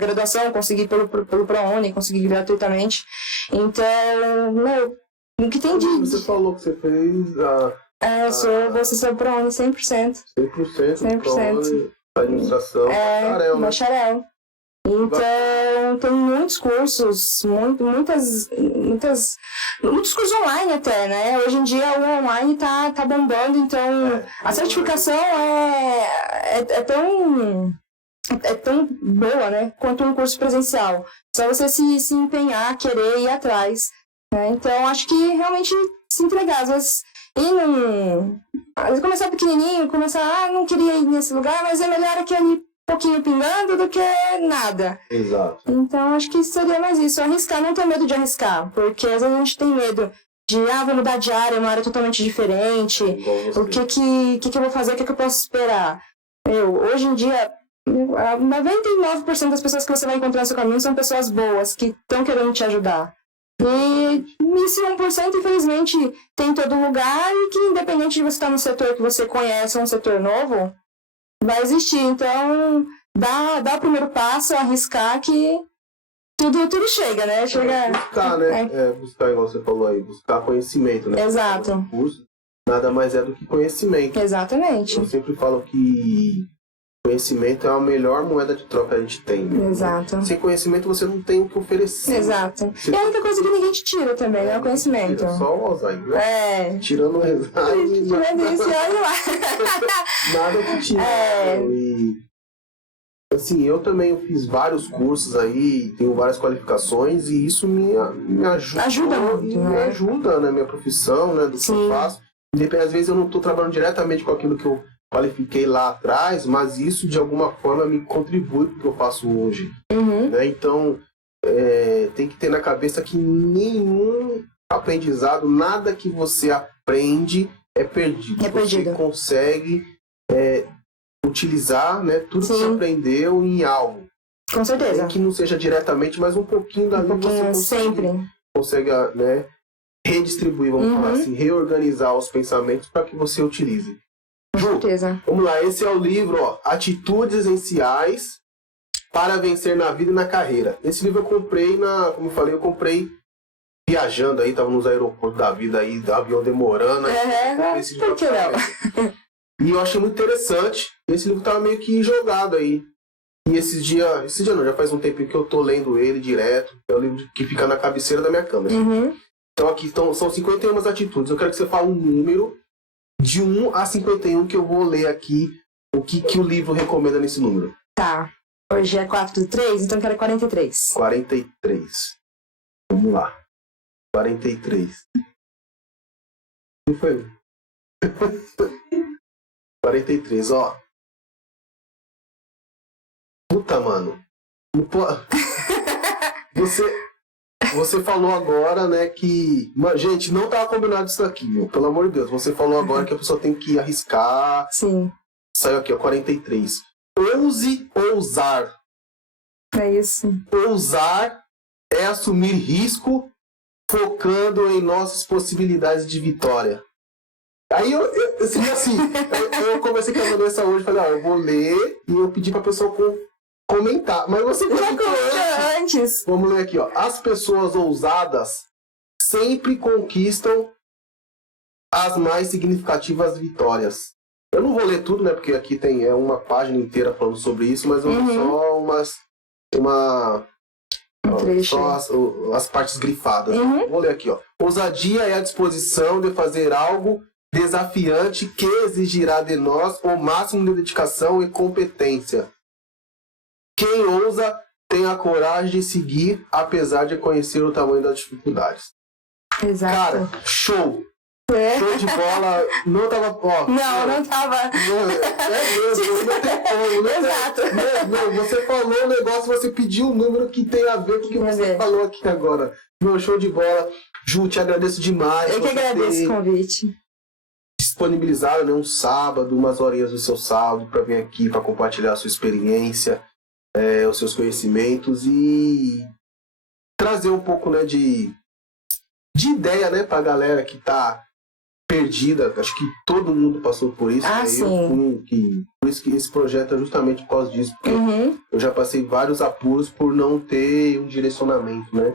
graduação, consegui pelo ProUni, consegui gratuitamente. Então, meu, o que tem de... Você falou que você fez eu sou bolsista do ProUni 100%. 100%. ProUni, administração, bacharel, né? Bacharel. Então, tem muitos cursos, muitos cursos online até, né? Hoje em dia o online tá bombando, então a certificação é tão boa, né? Quanto um curso presencial. Só você se empenhar, querer ir atrás, né? Então, acho que realmente se entregar, às vezes começar pequenininho, não queria ir nesse lugar, mas é melhor aquele pouquinho pingando do que nada. Exato. Então, acho que seria mais isso. Arriscar, não ter medo de arriscar. Porque às vezes a gente tem medo de, vou mudar de área, uma área totalmente diferente. O que eu vou fazer, o que eu posso esperar? Hoje em dia, 99% das pessoas que você vai encontrar no seu caminho são pessoas boas, que estão querendo te ajudar. E esse 1%, infelizmente, tem em todo lugar e que, independente de você estar no setor que você conhece ou um setor novo, vai existir. Então, dá o primeiro passo, arriscar que tudo chega, né? Buscar, né? Buscar, igual você falou aí, buscar conhecimento, né? Exato. Curso, nada mais é do que conhecimento. Exatamente. Eu sempre falo que conhecimento é a melhor moeda de troca que a gente tem. Né? Exato. Sem conhecimento você não tem o que oferecer. Exato. E a única coisa que ninguém te tira também, né? O conhecimento. Só o Alzheimer, né? Tirando o Alzheimer. Tirando isso, olha lá. Nada te tira. E, assim, eu também fiz vários cursos aí, tenho várias qualificações e isso me ajuda. Ajuda muito, né? Me ajuda na minha profissão, né? Do que eu faço. Às vezes eu não estou trabalhando diretamente com aquilo que eu qualifiquei lá atrás, mas isso de alguma forma me contribui para o que eu faço hoje. Né? Então, tem que ter na cabeça que nenhum aprendizado, nada que você aprende é perdido. Você consegue utilizar, né, tudo que você aprendeu em algo. Com certeza. Nem que não seja diretamente, mas um pouquinho dali você consegue né, redistribuir, vamos falar assim, reorganizar os pensamentos para que você utilize. Com certeza. Vamos lá, esse é o livro, Atitudes Essenciais para Vencer na Vida e na Carreira. Esse livro eu comprei como eu falei, eu comprei viajando aí, tava nos aeroportos da vida aí, do avião demorando. Por que não? E eu achei muito interessante. Esse livro tava meio que jogado aí. E esse dia não, já faz um tempo que eu tô lendo ele direto. É o livro que fica na cabeceira da minha cama. Então aqui são 51 atitudes. Eu quero que você fale um número de 1 a 51 que eu vou ler aqui o que o livro recomenda nesse número. Tá. Hoje é 4/3, então eu quero 43. 43. Vamos lá. 43. Não foi? 43, ó. Puta, mano. Você falou agora, né, que... Gente, não tava combinado isso aqui, meu. Pelo amor de Deus. Você falou agora que a pessoa tem que arriscar. Sim. Saiu aqui, ó, 43. Ouse ousar. É isso. Ousar é assumir risco focando em nossas possibilidades de vitória. Aí eu comecei com a Vanessa hoje e falei, eu vou ler e eu pedi pra pessoa comentar. Mas você já antes. Vamos ler aqui, ó. As pessoas ousadas sempre conquistam as mais significativas vitórias. Eu não vou ler tudo, né? Porque aqui tem uma página inteira falando sobre isso, mas eu só as partes grifadas. Vou ler aqui, ó. Ousadia é a disposição de fazer algo desafiante que exigirá de nós o máximo de dedicação e competência. Quem ousa tem a coragem de seguir, apesar de conhecer o tamanho das dificuldades. Exato. Cara, show! Show de bola, não tava... Não tava. Não tem como, né? Exato. Não, você falou um negócio, você pediu um número que tem a ver com o que você falou aqui agora. Meu, show de bola. Ju, te agradeço demais. Eu que agradeço o convite. Disponibilizado, né, um sábado, umas horinhas do seu sábado, para vir aqui, para compartilhar a sua experiência, os seus conhecimentos e trazer um pouco, né, de ideia, né, para a galera que tá perdida, acho que todo mundo passou por isso. Por isso que esse projeto é justamente por causa disso, porque eu já passei vários apuros por não ter um direcionamento, né?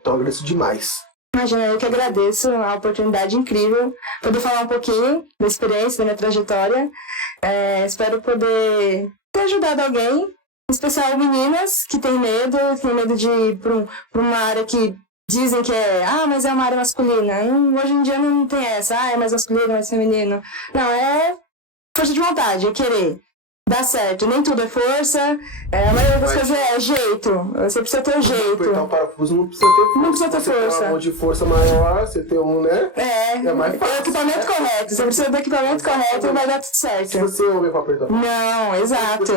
Então eu agradeço demais. Imagina, eu que agradeço a oportunidade incrível, poder falar um pouquinho da experiência, da minha trajetória. Espero poder ter ajudado alguém, em especial meninas que têm medo de ir para uma área que dizem que mas é uma área masculina. Hoje em dia não tem essa, é mais masculino, mais feminino. Não, é força de vontade, é querer. Dá certo, nem tudo é força, a maioria das coisas é jeito, você precisa ter o jeito. Apertar o parafuso não precisa ter força. Não precisa ter força. Você tem uma mão de força maior, você tem né? É mais fácil. O equipamento correto, você precisa do equipamento correto e vai dar tudo certo. Se você ouve pra apertar. Não, exato.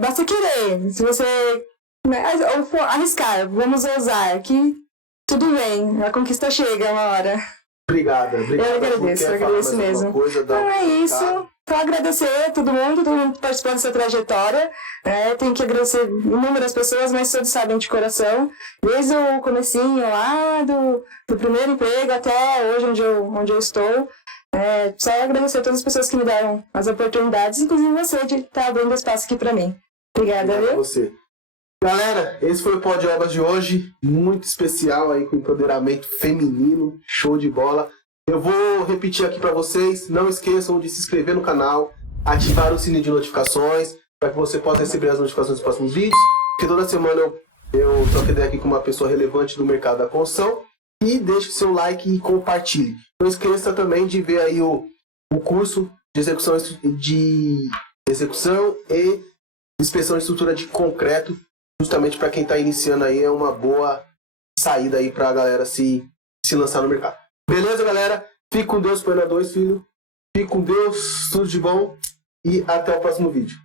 Basta querer, se você arriscar, vamos ousar, que tudo bem, a conquista chega uma hora. Obrigado. Eu agradeço mesmo. Então é isso. Só agradecer a todo mundo participando dessa trajetória. Tenho que agradecer inúmeras pessoas, mas todos sabem de coração. Desde o comecinho lá do primeiro emprego até hoje onde eu estou. Só agradecer a todas as pessoas que me deram as oportunidades, inclusive você de estar abrindo espaço aqui para mim. Obrigada, viu? Você. Galera, esse foi o Pod Obras de hoje, muito especial aí com empoderamento feminino, show de bola. Eu vou repetir aqui para vocês, não esqueçam de se inscrever no canal, ativar o sininho de notificações, para que você possa receber as notificações dos próximos vídeos, porque toda semana eu troco ideia aqui com uma pessoa relevante do mercado da construção, e deixe o seu like e compartilhe. Não esqueça também de ver aí o curso de execução e inspeção de estrutura de concreto, justamente para quem está iniciando aí, é uma boa saída aí para a galera se lançar no mercado. Beleza, galera? Fique com Deus, Pena 2, filho. Fique com Deus, tudo de bom. E até o próximo vídeo.